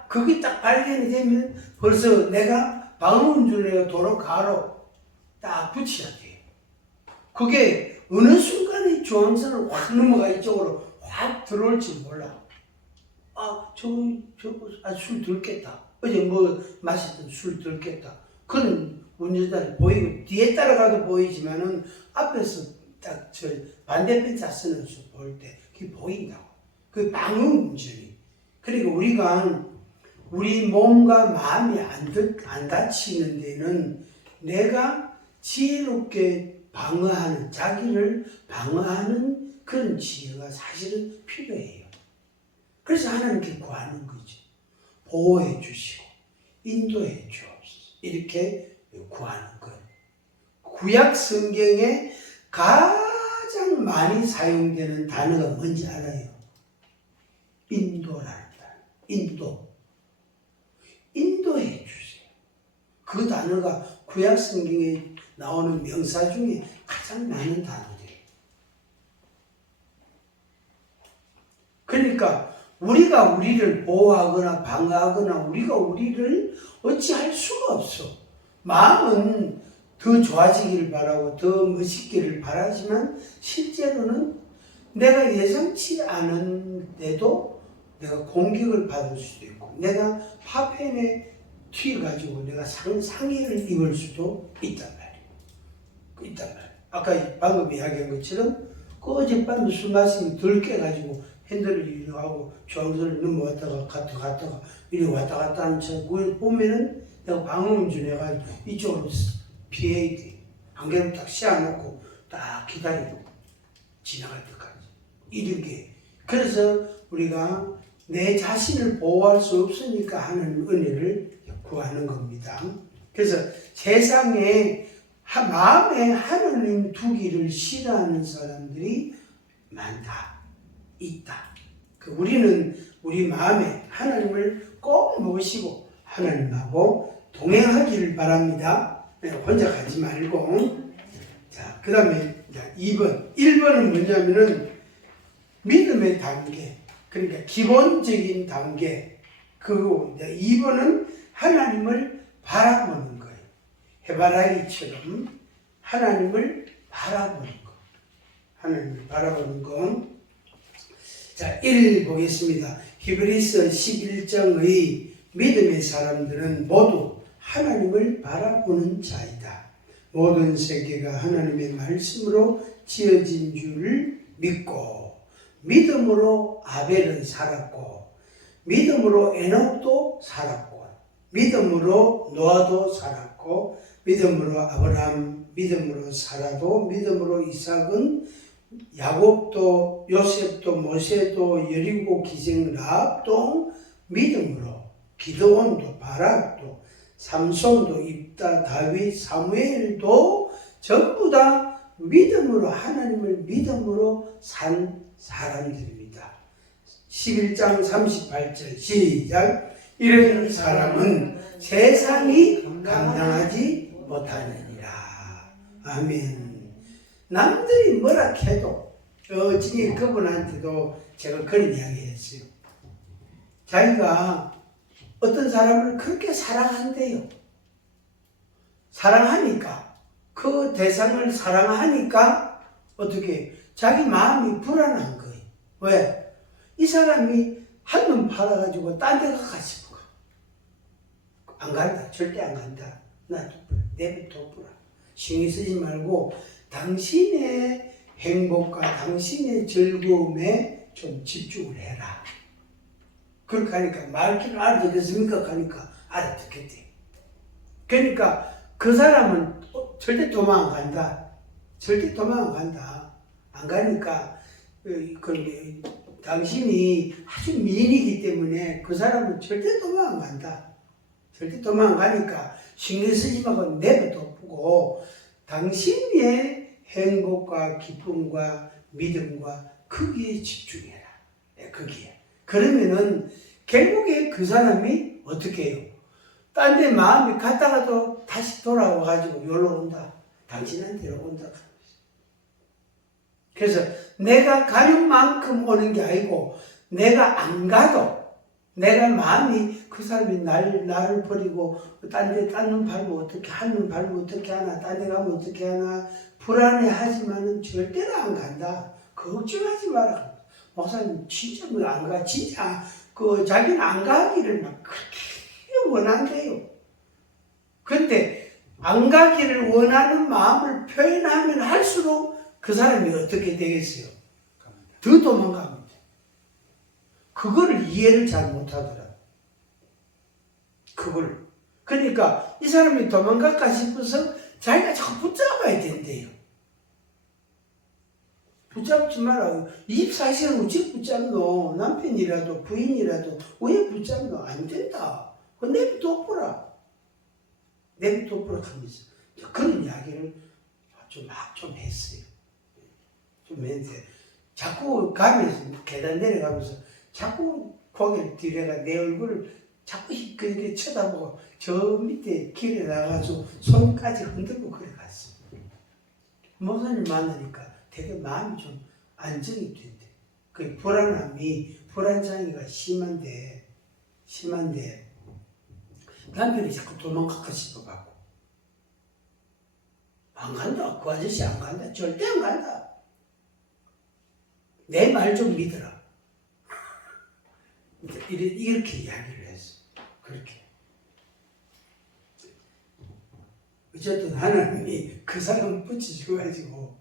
그게 딱 발견이 되면 벌써 내가 방어 운전을 도로 가로 딱 붙여야 돼. 그게 어느 순간에 중앙선을 확 넘어가 이쪽으로 확 들어올지 몰라. 술 들겠다. 어제 뭐 마셨던 술 들겠다. 그런 운전자를 보이고, 뒤에 따라가도 보이지만은 앞에서 딱 저 반대편 차선에서 볼 때 그게 보인다고. 그 방어 운전이. 그러니까 우리가 우리 몸과 마음이 안 다치는 데는 내가 지혜롭게 방어하는, 자기를 방어하는 그런 지혜가 사실은 필요해요. 그래서 하나님께 구하는 거죠. 보호해 주시고 인도해 주옵소서. 이렇게 구하는 거예요. 구약 성경에 가장 많이 사용되는 단어가 뭔지 알아요? 인도라는 단어. 인도해 주세요. 그 단어가 구약 성경에 나오는 명사 중에 가장 많은 단어들이에요. 그러니까 우리가 우리를 보호하거나 방어하거나 우리가 우리를 어찌할 수가 없어. 마음은 더 좋아지기를 바라고 더 멋있기를 바라지만 실제로는 내가 예상치 않은데도 내가 공격을 받을 수도 있고, 내가 파편에 튀어가지고 내가 상해를 입을 수도 있단 말이에요. 아까 방금 이야기한 것처럼 어젯밤에 술 마시면 덜 깨가지고 핸들을 이리 하고 중앙선을 넘어왔다가 갔다가 이리 왔다 갔다 하는 차 그걸 보면은 내가 방어운전 해가지고 이쪽으로 피해야 돼. 안 그러면 딱 씌워놓고 딱 기다리고 지나갈 때까지. 이런 게. 그래서 우리가 내 자신을 보호할 수 없으니까 하는 은혜를 구하는 겁니다. 그래서 세상에 마음에 하나님 두기를 싫어하는 사람들이 있다. 우리는 우리 마음에 하나님을 꼭 모시고 하나님하고 동행하기를 바랍니다. 혼자 가지 말고. 자, 그 다음에 2번. 1번은 뭐냐면은 믿음의 단계. 그러니까 기본적인 단계. 그리고 2번은 하나님을 바라보는 거예요. 해바라기처럼 하나님을 바라보는 거. 하나님을 바라보는 거. 자, 1 보겠습니다. 히브리서 11장의 믿음의 사람들은 모두 하나님을 바라보는 자이다. 모든 세계가 하나님의 말씀으로 지어진 줄을 믿고, 믿음으로 아벨은 살았고, 믿음으로 에녹도 살았고, 믿음으로 노아도 살았고, 믿음으로 아브라함, 믿음으로 사라도, 믿음으로 이삭은, 야곱도, 요셉도, 모세도, 여리고 기생 라합도 믿음으로, 기드온도, 바락도, 삼손도, 입다, 다윗, 사무엘도 전부 다 믿음으로, 하나님을 믿음으로 산 사람들입니다. 11장 38절 시작. 이런 사람은 세상이 감당하지 못하느니라. 아멘. 남들이 뭐라 해도 어찌 그분한테도 제가 그런 이야기 했어요. 자기가 어떤 사람을 그렇게 사랑한대요. 사랑하니까, 그 대상을 사랑하니까 어떻게 자기 마음이 불안한 거예요. 왜? 이 사람이 한눈 팔아가지고 딴 데 가고 싶어. 안 간다. 절대 안 간다. 놔둬보라. 내버려둬보라. 신경 쓰지 말고 당신의 행복과 당신의 즐거움에 좀 집중을 해라. 그렇게 하니까 말귀를 알아듣겠습니까? 하니까 알아듣겠대. 그러니까 그 사람은 절대 도망 안 간다. 절대 도망 안 간다. 안 가니까 당신이 아주 미인이기 때문에 그 사람은 절대 도망 안 간다. 절대 도망 안 가니까 신경 쓰지 말고 내버려두고 당신의 행복과 기쁨과 믿음과 거기에 집중해라. 거기에. 그러면은 결국에 그 사람이 어떻게 해요? 딴 데 마음이 갔다가도 다시 돌아와가지고 여기로 온다. 당신한테로 온다. 그래서 내가 가는 만큼 오는 게 아니고 내가 안 가도 내가 마음이 그 사람이 나를 버리고 딴 눈 팔고 어떻게 한눈 팔고 어떻게 하나 딴 데 가면 어떻게 하나 불안해하지만은 절대로 안 간다. 걱정하지 마라. 목사님 진짜 뭐 안 가. 진짜 자기는 안 가기를 막 그렇게 원한대요. 근데 안 가기를 원하는 마음을 표현하면 할수록 그 사람이 어떻게 되겠어요? 더 도망갑니다. 그거를 이해를 잘 못하더라. 그걸. 그러니까 이 사람이 도망갈까 싶어서 자기가 자꾸 붙잡아야 된대요. 붙잡지 마라. 24시간 어찌 붙잡노? 남편이라도 부인이라도 왜 붙잡노? 안 된다. 내비둬보라. 내비둬보라 하면서 그런 이야기를 좀 했어요. 좀 했는데 자꾸 가면서 계단 내려가면서 자꾸 고개를 들여가 내 얼굴을 자꾸 그렇게 쳐다보고 저 밑에 길에 나가서 손까지 흔들고 그래 갔어. 목사님 만나니까 되게 마음이 좀 안정이 된대. 그 불안장애가 심한데 남편이 자꾸 도망가고 싶어갖고 안 간다. 그 아저씨 안 간다. 절대 안 간다. 내 말 좀 믿어라. 이렇게 이야기를 했어. 그렇게. 어쨌든 하나님이 그 사람 붙여줘가지고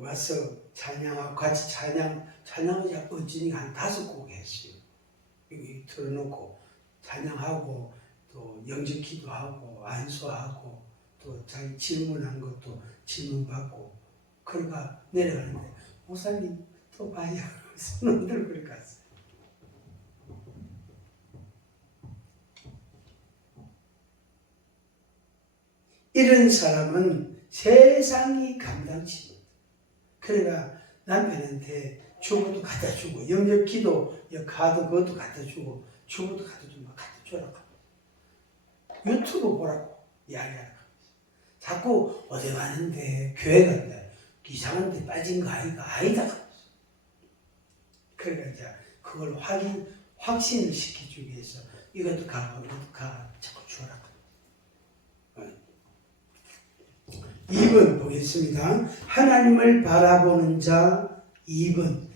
와서 찬양하고 같이 찬양을 자꾸 어찌니 한 5곡 했어요. 여기 틀어놓고 찬양하고 또 영접 기도하고 안수하고 또 자기 질문한 것도 질문 받고 그러가 내려가는데 목사님 또 봐요. 손 흔들고 그래 갔어요. 이런 사람은 세상이 감당치 못해. 그러니까 남편한테 주고도 갖다 주고 영접 기도 카드 그것도 갖다 주고 주고도 갖다 주고 갖다 주라고 유튜브 보라고 이야기하라고 자꾸 어디 가는데 교회 간다 이상한 데 빠진 거 아니다. 그러니까 이제 그걸 확신을 시키기 위해서 이것도 가고 이것도 가 자꾸 주라고. 2번 보겠습니다. 하나님을 바라보는 자 2번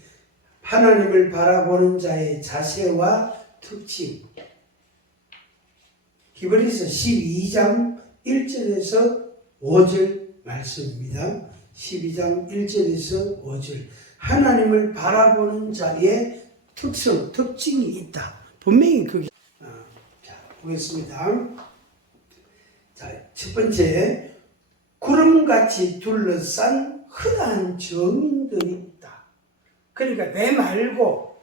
하나님을 바라보는 자의 자세와 특징 히브리서 12장 1절에서 5절 말씀입니다. 12장 1절에서 5절 하나님을 바라보는 자의 특징이 있다. 분명히 그게 자, 보겠습니다. 자, 첫 번째 구름같이 둘러싼 흔한 정인들이 있다. 그러니까 내 말고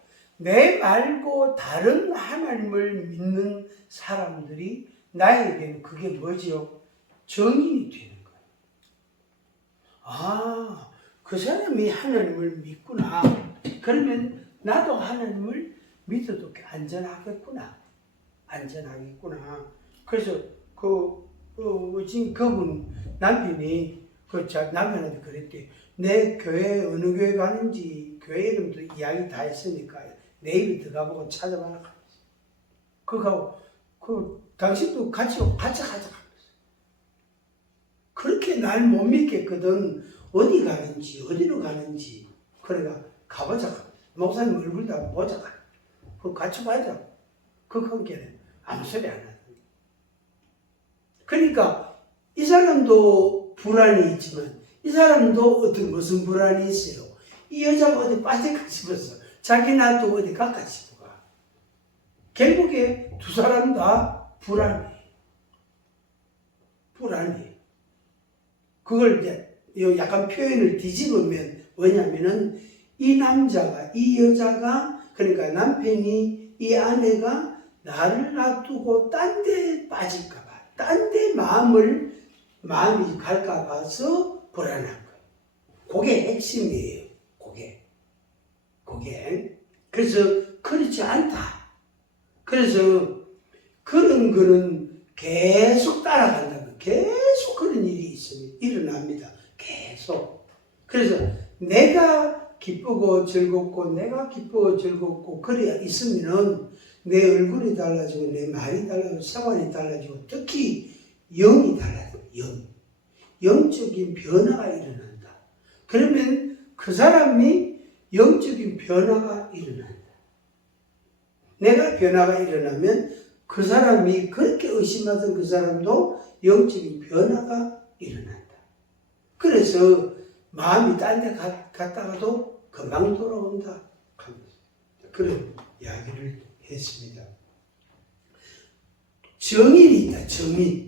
다른 하나님을 믿는 사람들이 나에게는 그게 뭐지요? 정인이 되는 거예요. 아, 그 사람이 하나님을 믿구나. 그러면 나도 하나님을 믿어도 안전하겠구나. 그래서 지금 그분 남편이 남편한테 그랬대. 내 교회 어느 교회 가는지 교회 이름도 이야기 다 했으니까 내 입에 들어가보고 찾아봐라. 그거 당신도 같이 가자. 그렇게 날 못 믿겠거든. 어디로 가는지. 그러니까 가보자. 목사님 얼굴도 한번 보자. 그 같이 가자. 그 관계는 아무 소리 안 하는. 그러니까 이 사람도 불안이 있지만 이 사람도 무슨 불안이 있어요. 이 여자가 어디 빠질까 싶어서 자기 나도 어디 갈까 싶어 가. 결국에 두 사람 다 불안해. 그걸 이제 약간 표현을 뒤집으면 뭐냐면은 이 남자가, 이 여자가, 그러니까 남편이, 이 아내가 나를 놔두고 딴 데 빠질까봐, 딴 데 마음이 갈까 봐서 불안한 거예요. 그게 핵심이에요. 그게. 그래서 그렇지 않다. 그래서 그런 거는 계속 따라간다면 계속 그런 일이 일어납니다. 계속. 그래서 내가 기쁘고 즐겁고 그래 있으면은 내 얼굴이 달라지고 내 말이 달라지고 생활이 달라지고 특히 영이 달라져요. 영적인 변화가 일어난다. 그러면 그 사람이 영적인 변화가 일어난다. 내가 변화가 일어나면 그 사람이 그렇게 의심하던 그 사람도 영적인 변화가 일어난다. 그래서 마음이 딴 데 갔다가도 금방 돌아온다. 그런 이야기를 했습니다. 정인이 있다.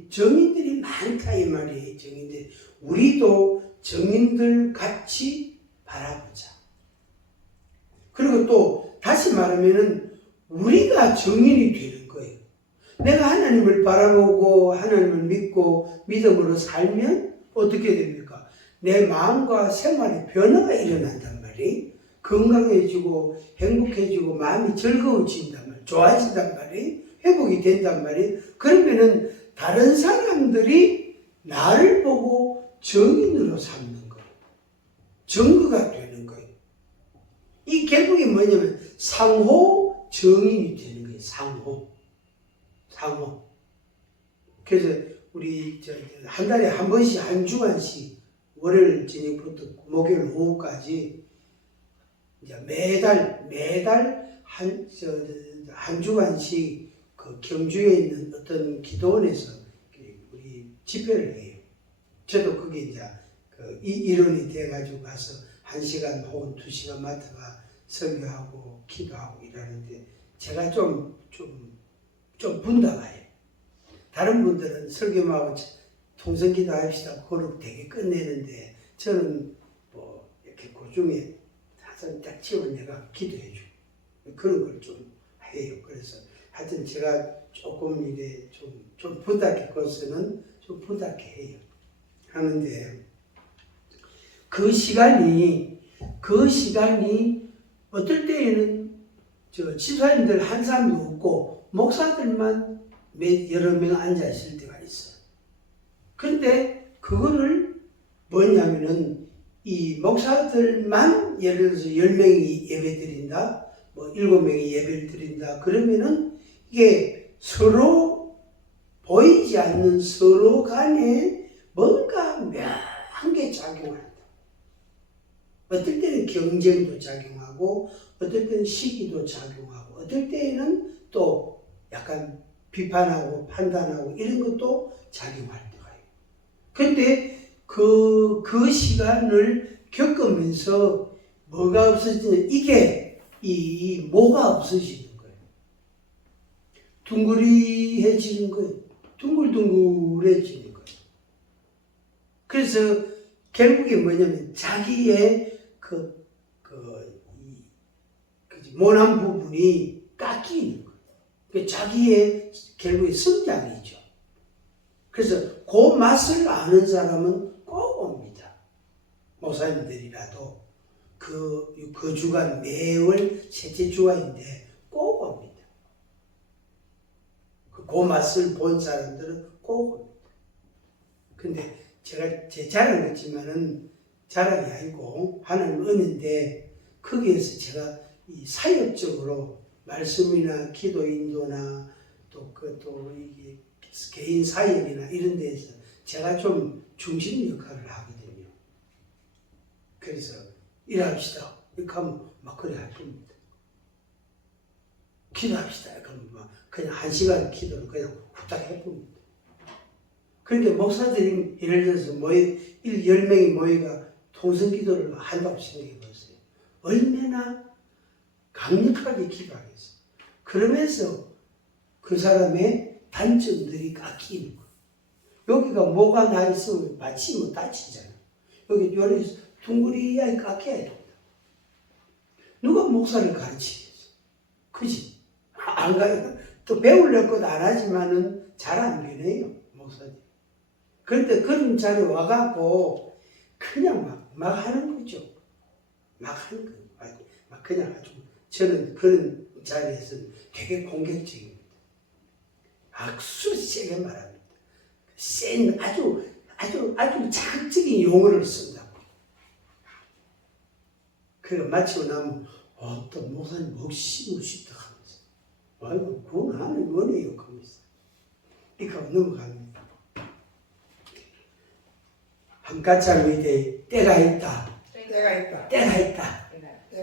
정인들이 많다 이 말이에요. 정인들. 우리도 정인들 같이 바라보자. 그리고 또 다시 말하면은 우리가 정인이 되는 거예요. 내가 하나님을 바라보고 하나님을 믿고 믿음으로 살면 어떻게 됩니까? 내 마음과 생활에 변화가 일어난단 말이에요. 건강해지고 행복해지고 마음이 즐거워진단 말이에요. 좋아진단 말이에요. 회복이 된단 말이에요. 그러면은 다른 사람들이 나를 보고 정인으로 삼는 거예요. 증거가 되는 거예요. 이 결국이 뭐냐면 상호 정인이 되는 거예요. 상호. 그래서 우리 한 달에 한 번씩 한 주간씩 월요일 저녁부터 목요일 오후까지 이제 매달 한 주간씩 그 경주에 있는 어떤 기도원에서 우리 집회를 해요. 저도 그게 이제 그 일원이 돼가지고 가서 1시간 혹은 2시간 맡아가 설교하고 기도하고 이러는데 제가 좀 분담해요. 다른 분들은 설교하고 통성기도 합시다. 그걸 되게 끝내는데 저는 뭐 이렇게 그 중에 항상 딱 치워 내가 기도해주고 그런 걸 좀 해요. 그래서 하여튼 제가 조금 이래 좀 부탁해 것은 좀 부탁해 해요. 하는데 그 시간이 어떨 때에는 집사님들 한 사람도 없고 목사들만 여러 명 앉아 있을 때가 있어. 근데 그거를 뭐냐면은 이 목사들만 예를 들어서 10명이 예배 드린다, 뭐 7명이 예배를 드린다, 그러면은 이게 서로 보이지 않는 서로 간에 뭔가 묘한 게 작용한다. 어떨 때는 경쟁도 작용하고, 어떨 때는 시기도 작용하고, 어떨 때는 또 약간 비판하고 판단하고 이런 것도 작용할 때가 있어요. 그런데 그 시간을 겪으면서 뭐가 없어지는, 이게 이 뭐가 없어지는 거예요. 둥그리해지는 거예요. 둥글둥글해지는 거예요. 그래서 결국에 뭐냐면 자기의 모난 부분이 깎이는 거예요. 자기의 결국에 성장이죠. 그래서 그 맛을 아는 사람은 꼭 옵니다. 목사님들이라도 그 주간 매월 셋째 주간인데 꼭 옵니다. 그 맛을 본 사람들은 꼭 옵니다. 근데 제가 제 자랑 같지만은 자랑이 아니고 하나님 은혜인데 거기에서 제가 이 사역적으로 말씀이나 기도 인도나 또 이게 개인 사역이나 이런 데서 제가 좀 중심 역할을 하거든요. 그래서 일합시다. 이렇게 하면 막 그래 할 겁니다. 기도합시다. 그러면 막 그냥 1시간 기도를 그냥 후딱 해봅니다. 그러니까 목사들이 예를 들어서 10명이 모이가 통성 기도를 한다고 생각해 보세요. 얼마나 강력하게 기도하겠어요. 그러면서 그 사람의 단점들이 깎이는 거예요. 여기가 뭐가 나 있으면 마치 뭐 다치잖아요. 여기 요리 둥그리야 깎여야 된다. 누가 목사를 가르치겠어? 그지? 안 가요. 또 배우려고 것도 안 하지만은 잘 안 변해요, 목사님. 그런데 그런 자리에 와갖고 그냥 막 하는 거죠. 막 하는 거예요. 막 그냥 아주 저는 그런 자리에서 되게 공격적입니다. 악수 세게 말합니다. 센 아주 자극적인 용어를 쓴다고. 그래 마치고 나면 어떤 목사님 억시무시다 하면서 아이고 그건 나는 원해요 하면서 이렇게 넘어갑니다. 한가짜루에 때가 있다.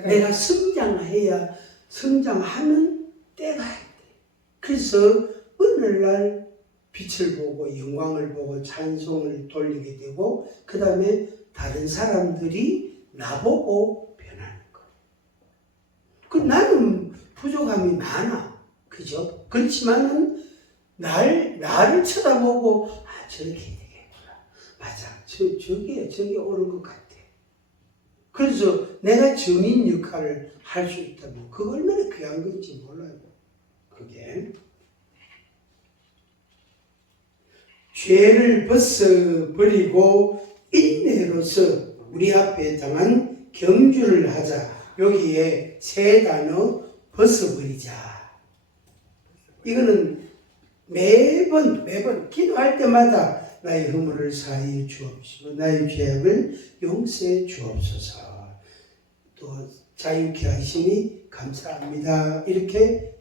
내가 성장하는 때가 있다. 그래서 어느 날 빛을 보고 영광을 보고 찬송을 돌리게 되고 그 다음에 다른 사람들이 나보고 변하는 거예요. 그 나는 부족함이 많아. 그죠? 그렇지만은 나를 쳐다보고 저렇게 되겠구나. 맞아. 저게 옳은 것 같아. 그래서 내가 증인 역할을 할 수 있다면 그거 얼마나 귀한 건지 몰라요. 그게 죄를 벗어버리고 인내로서 우리 앞에 당한 경주를 하자. 여기에 세 단어 벗어버리자. 이거는 매번 기도할 때마다 나의 허물을 사하여 주옵시고 나의 죄악을 용서해 주옵소서. 또 자유케 하시니 감사합니다. 이렇게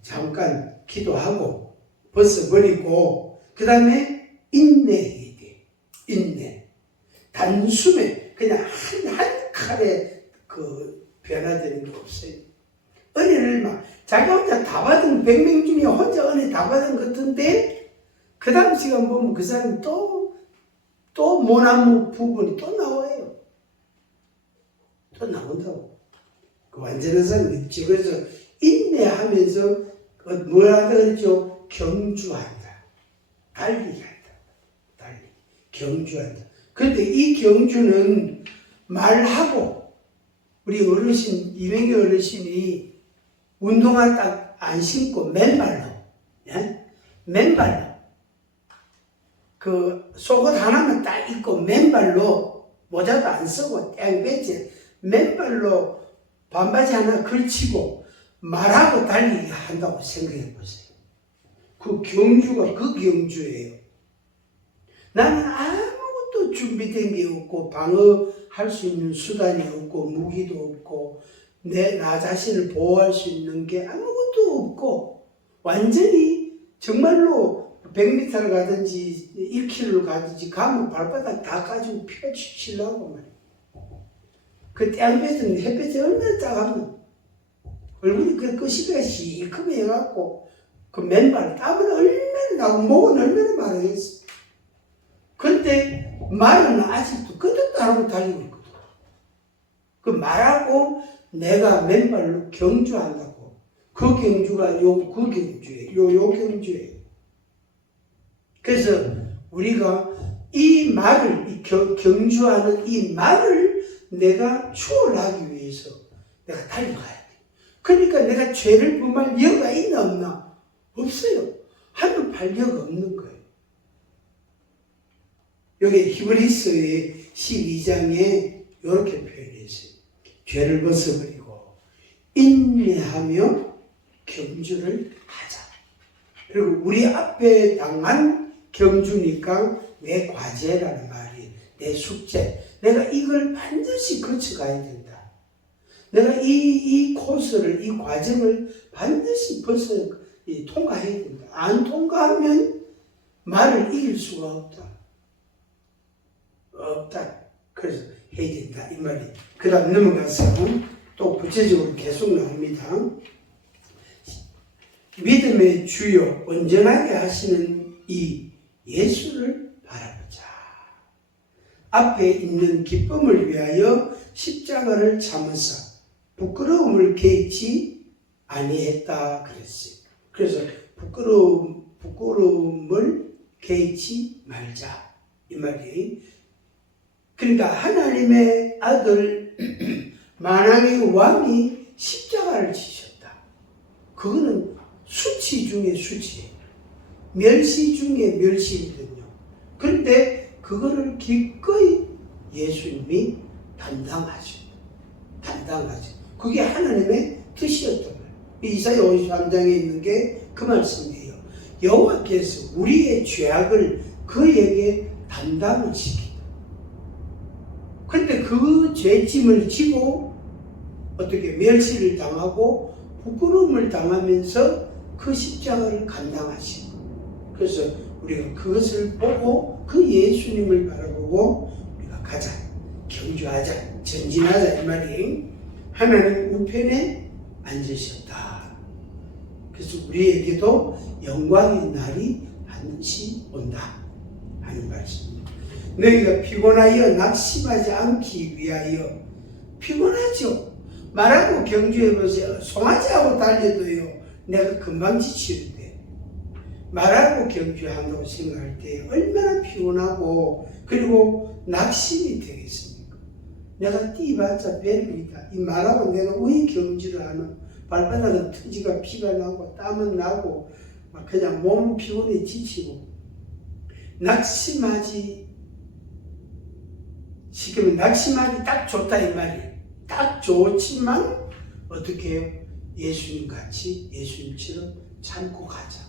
잠깐 기도하고 벗어버리고 그 다음에 인내해야 돼. 인내. 단숨에 그냥 한 칼에 그 변화되는 게 없어요. 은혜를 막 자기 혼자 다 받은 100명 중에 혼자 은혜 다 받은 것 같은데 그 다음 시간 보면 그 사람이 또 모나무 부분이 또 나와요. 또 나온다고. 그 완전한 사람이 있지. 그래서 인내하면서 뭐라 그랬죠? 경주한다. 달리기 한다. 경주한다. 그런데 이 경주는 말하고 우리 어르신, 이명희 어르신이 운동화 딱 안 신고 맨발로, 예? 맨발로 그 속옷 하나만 딱 입고 맨발로 모자도 안 쓰고 땡배지 맨발로 반바지 하나 걸치고 말하고 달리기 한다고 생각해 보세요. 그 경주가 그 경주예요. 나는 아무것도 준비된 게 없고 방어할 수 있는 수단이 없고 무기도 없고 나 자신을 보호할 수 있는 게 아무것도 없고 완전히 정말로 100m를 가든지 1km를 가든지 가면 발바닥 다 가지고 피가 치려고 말이에요. 그 땡볕은 햇볕이 얼마나 짜가면 얼굴이 그 시비가 시커매 해갖고 그 맨발 땀은 얼마나 나고 목은 얼마나 마르겠어. 근데 말은 아직도 끄덕도 안 하고 달리고 있거든. 그 말하고 내가 맨발로 경주한다고. 그 경주가 그 경주예요. 요 경주예요. 그래서 우리가 이 말을, 경주하는 이 말을 내가 추월하기 위해서 내가 달려가야 돼. 그러니까 내가 죄를 범할 여가 있나 없나? 없어요. 하면 발려가 없는 거예요. 여기 히브리서의 12장에 이렇게 표현했어요. 죄를 벗어버리고 인내하며 경주를 하자. 그리고 우리 앞에 당한 경주니까 내 과제라는 말이 내 숙제. 내가 이걸 반드시 거쳐가야 된다. 내가 이 코스를, 이 과정을 반드시 통과해야 됩니다. 안 통과하면 말을 이길 수가 없다. 그래서 해야 된다 이 말이. 그 다음 넘어가서 또 구체적으로 계속 나옵니다. 믿음의 주요 온전하게 하시는 이 예수를 바라보자. 앞에 있는 기쁨을 위하여 십자가를 참으사 부끄러움을 개의치 아니했다 그랬어요. 그래서 부끄러움을 개의치 말자 이 말이에요. 그러니까 하나님의 아들 만왕의 왕이 십자가를 지셨다. 그거는 수치 중에 수치예요. 멸시 중에 멸시거든요. 그런데 그거를 기꺼이 예수님이 담당하죠. 그게 하나님의 뜻이었던 거예요. 이사야 53장에 있는 게 그 말씀이에요. 여호와께서 우리의 죄악을 그에게 담당을 시키다. 그런데 그 죄짐을 지고 어떻게 멸시를 당하고 부끄러움을 당하면서 그 십자가를 감당하시고, 그래서 우리가 그것을 보고 그 예수님을 바라보고 우리가 가자, 경주하자, 전진하자 이 말이. 하나님 우편에 앉으셨다. 그래서 우리에게도 영광의 날이 반드시 온다 하는 말씀입니다. 너희가 피곤하여 낙심하지 않기 위하여. 피곤하죠. 말하고 경주해보세요. 송아지하고 달려도요 내가 금방 지치는데, 말하고 경주한다고 생각할 때 얼마나 피곤하고 그리고 낙심이 되겠습니까? 내가 뛰봤자 별일이다. 이 말하고 내가 왜 경주를 하나? 발바닥은 터지가 피가 나고 땀은 나고 막 그냥 몸 피곤해 지치고. 낙심하기 딱 좋다 이 말이에요. 딱 좋지만 어떻게 해요? 예수님 같이 예수님처럼 참고 가자.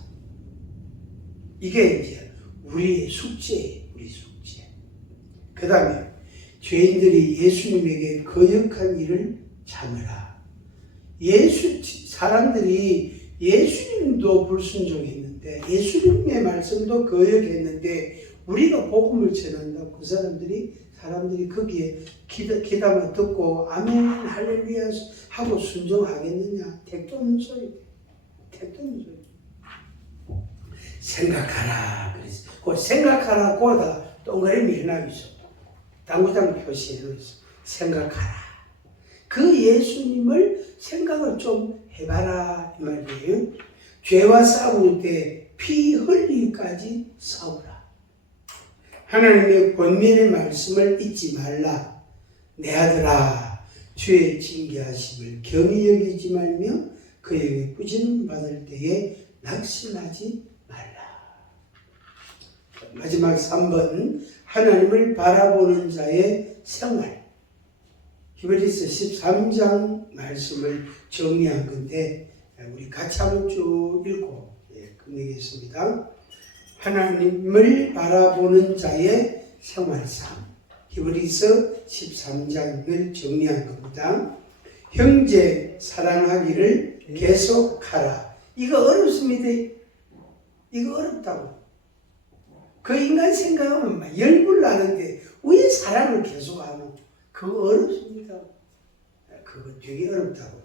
이게 이제 우리의 숙제예요. 우리 숙제. 그 다음에 죄인들이 예수님에게 거역한 일을 참으라. 사람들이 예수님도 불순종했는데 예수님의 말씀도 거역했는데 우리가 복음을 전한다고 그 사람들이 거기에 기담을 듣고 아멘 할렐루야 하고 순종하겠느냐? 택도 없는 소리. 생각하라 그랬어. 그 생각하라 거기다가 동그라미 하나 있어. 당구장 표시해 놓았어. 생각하라. 그 예수님을 생각을 좀 해봐라 이 말이에요. 죄와 싸울 때 피 흘리기까지 싸우라. 하나님의 권면의 말씀을 잊지 말라. 내 아들아, 주의 징계하심을 경히 여기지 말며 그에게 꾸짖음 받을 때에 낙심하지 말라. 마지막 3번, 하나님을 바라보는 자의 생활. 히브리서 13장 말씀을 정리한 건데 우리 같이 한번 쭉 읽고 끝내겠습니다. 하나님을 바라보는 자의 생활상. 히브리서 13장을 정리한 겁니다. 형제 사랑하기를 계속하라. 이거 어렵습니다. 이거 어렵다고. 그 인간 생각하면 막 열불 나는데 왜 사랑을 계속하노? 그거 어렵습니다. 그거 되게 어렵다고.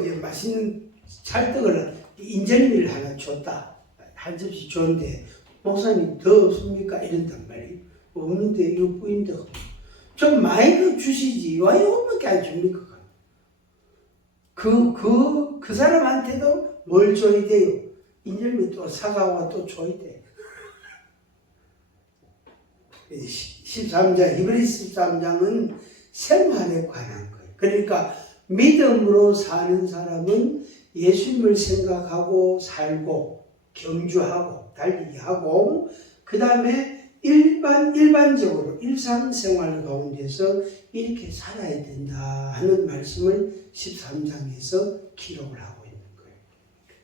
이제 맛있는 찰떡을 인절미를 하나 줬다. 한 접시 줬는데 목사님 더 없습니까? 이런단 말이에요. 없는데 이거 뿌인데 좀 많이 더 주시지. 왜 이거밖에 안 줍니까? 그 사람한테도 뭘 줘야 돼요? 인절미 또 사가와 또 줘야 돼. 13장, 히브리서 13장은 생활에 관한 거예요. 그러니까 믿음으로 사는 사람은 예수님을 생각하고 살고 경주하고 달리기하고 그 다음에 일반적으로 일상생활 가운데서 이렇게 살아야 된다 하는 말씀을 13장에서 기록을 하고 있는 거예요.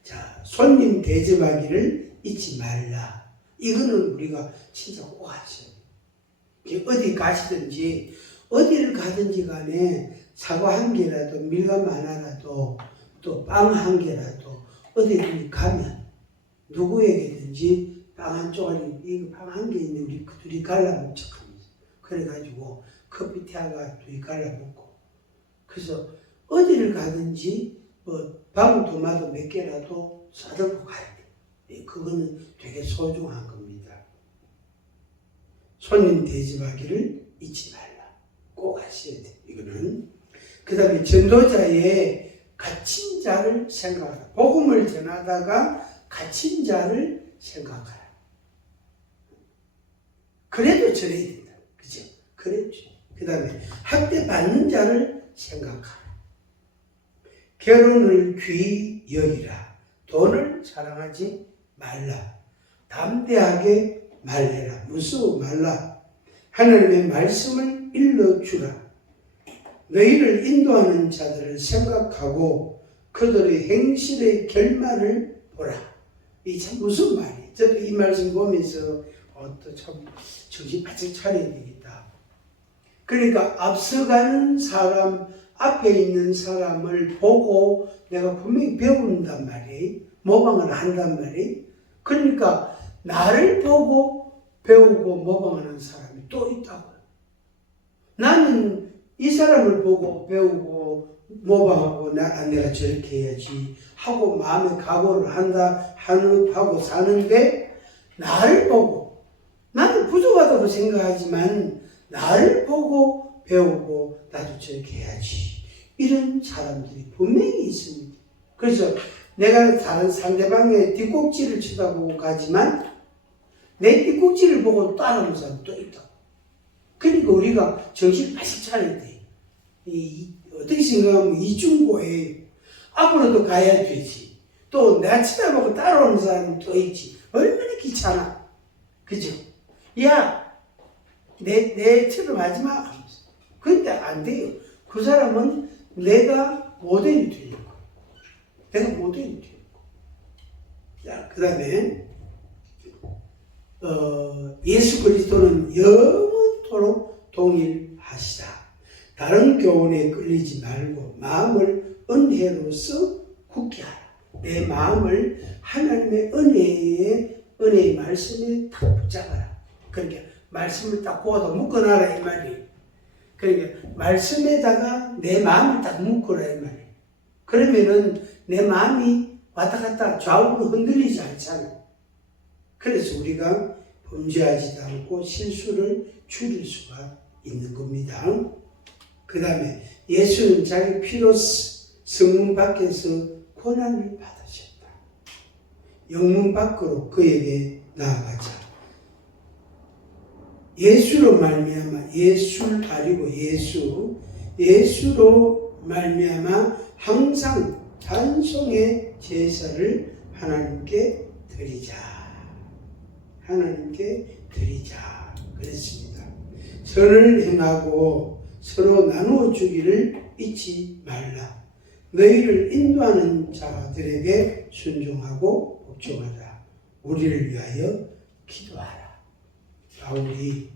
자, 손님 대접하기를 잊지 말라. 이거는 우리가 진짜 꼭 하셔야 돼요. 어디 가시든지 어디를 가든지 간에 사과 한 개라도 밀감 하나라도 또 빵 한 개라도 어디든지 가면 누구에게든지 빵 한 쪼가리, 이거 빵 한 개 있는 우리 둘이 갈라먹 척하면서 그래가지고 커피티 하나 둘이 갈라먹고 그래서 어디를 가든지 뭐 방울토마토 몇 개라도 싸들고 가야 돼. 그거는 되게 소중한 겁니다. 손님 대접하기를 잊지 말라. 꼭 하셔야 돼. 이거는. 그 다음에 전도자의 갇힌 자를 생각하라. 복음을 전하다가 갇힌 자를 생각하라. 그래도 전해야 된다. 그죠? 그랬죠. 그 다음에 학대받는 자를 생각하라. 결혼을 귀히 여기라. 돈을 사랑하지 말라. 담대하게 말해라. 무서워 말라. 하나님의 말씀을 일러주라. 너희를 인도하는 자들을 생각하고 그들의 행실의 결말을 보라. 이 참 무슨 말이에요. 저도 이 말씀 보면서 또 참 정신 바짝 차려야 되겠다. 그러니까 앞서가는 사람, 앞에 있는 사람을 보고 내가 분명히 배운단 말이에요. 모방을 한단 말이에요. 그러니까 나를 보고 배우고 모방하는 사람이 또 있다고요. 나는 이 사람을 보고 배우고 모방하고 내가 저렇게 해야지 하고 마음에 각오를 하고 사는데 나를 보고 나는 부족하다고 생각하지만 나를 보고 배우고 나도 저렇게 해야지 이런 사람들이 분명히 있습니다. 그래서 내가 다른 상대방의 뒷꼭지를 쳐다보고 가지만 내 뒷꼭지를 보고 따라오는 사람도 또 있다. 그러니까 우리가 정신 바짝 차려야 돼. 어떻게 생각하면 이중고예요. 앞으로도 가야 되지. 또 내가 쳐다보고 따라오는 사람이 또 있지. 얼마나 귀찮아. 그죠? 야, 내처럼 하지 마. 하면서. 근데 안 돼요. 그 사람은 내가 모델이 되려고. 내가 모델이 되려고. 자, 그 다음에, 예수 그리스도는 영원토록 동일하시다. 다른 교훈에 끌리지 말고 마음을 은혜로서 굳게 하라. 내 마음을 하나님의 은혜의 말씀에 딱 붙잡아라. 그러니까 말씀을 딱 고아도 묶어놔라 이 말이에요. 그러니까 말씀에다가 내 마음을 딱 묶어라 이 말이에요. 그러면은 내 마음이 왔다 갔다 좌우로 흔들리지 않잖아요. 그래서 우리가 범죄하지도 않고 실수를 줄일 수가 있는 겁니다. 그 다음에 예수는 자기 피로 성문 밖에서 고난을 받으셨다. 영문 밖으로 그에게 나아가자. 예수로 말미암아 예술 아니고 예수로 말미암아 항상 찬송의 제사를 하나님께 드리자. 그랬습니다. 선을 행하고 서로 나누어 주기를 잊지 말라. 너희를 인도하는 자들에게 순종하고 복종하라. 우리를 위하여 기도하라. 바울이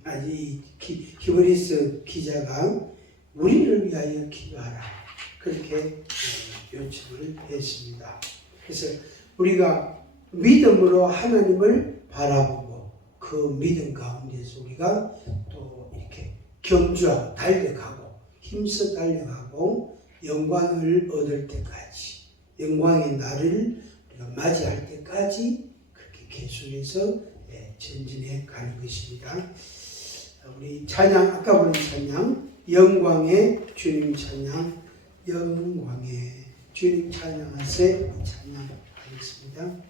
히브리서 기자가 우리를 위하여 기도하라. 그렇게 요청을 했습니다. 그래서 우리가 믿음으로 하나님을 바라보고 그 믿음 가운데서 우리가 또 이렇게 경주하고 달려가고 힘써 달려가고 영광을 얻을 때까지 영광의 날을 우리가 맞이할 때까지 그렇게 계속해서 전진해 가는 것입니다. 우리 찬양 아까 부른 찬양 영광의 주님 찬양 영광의 주님 찬양하세 찬양하겠습니다.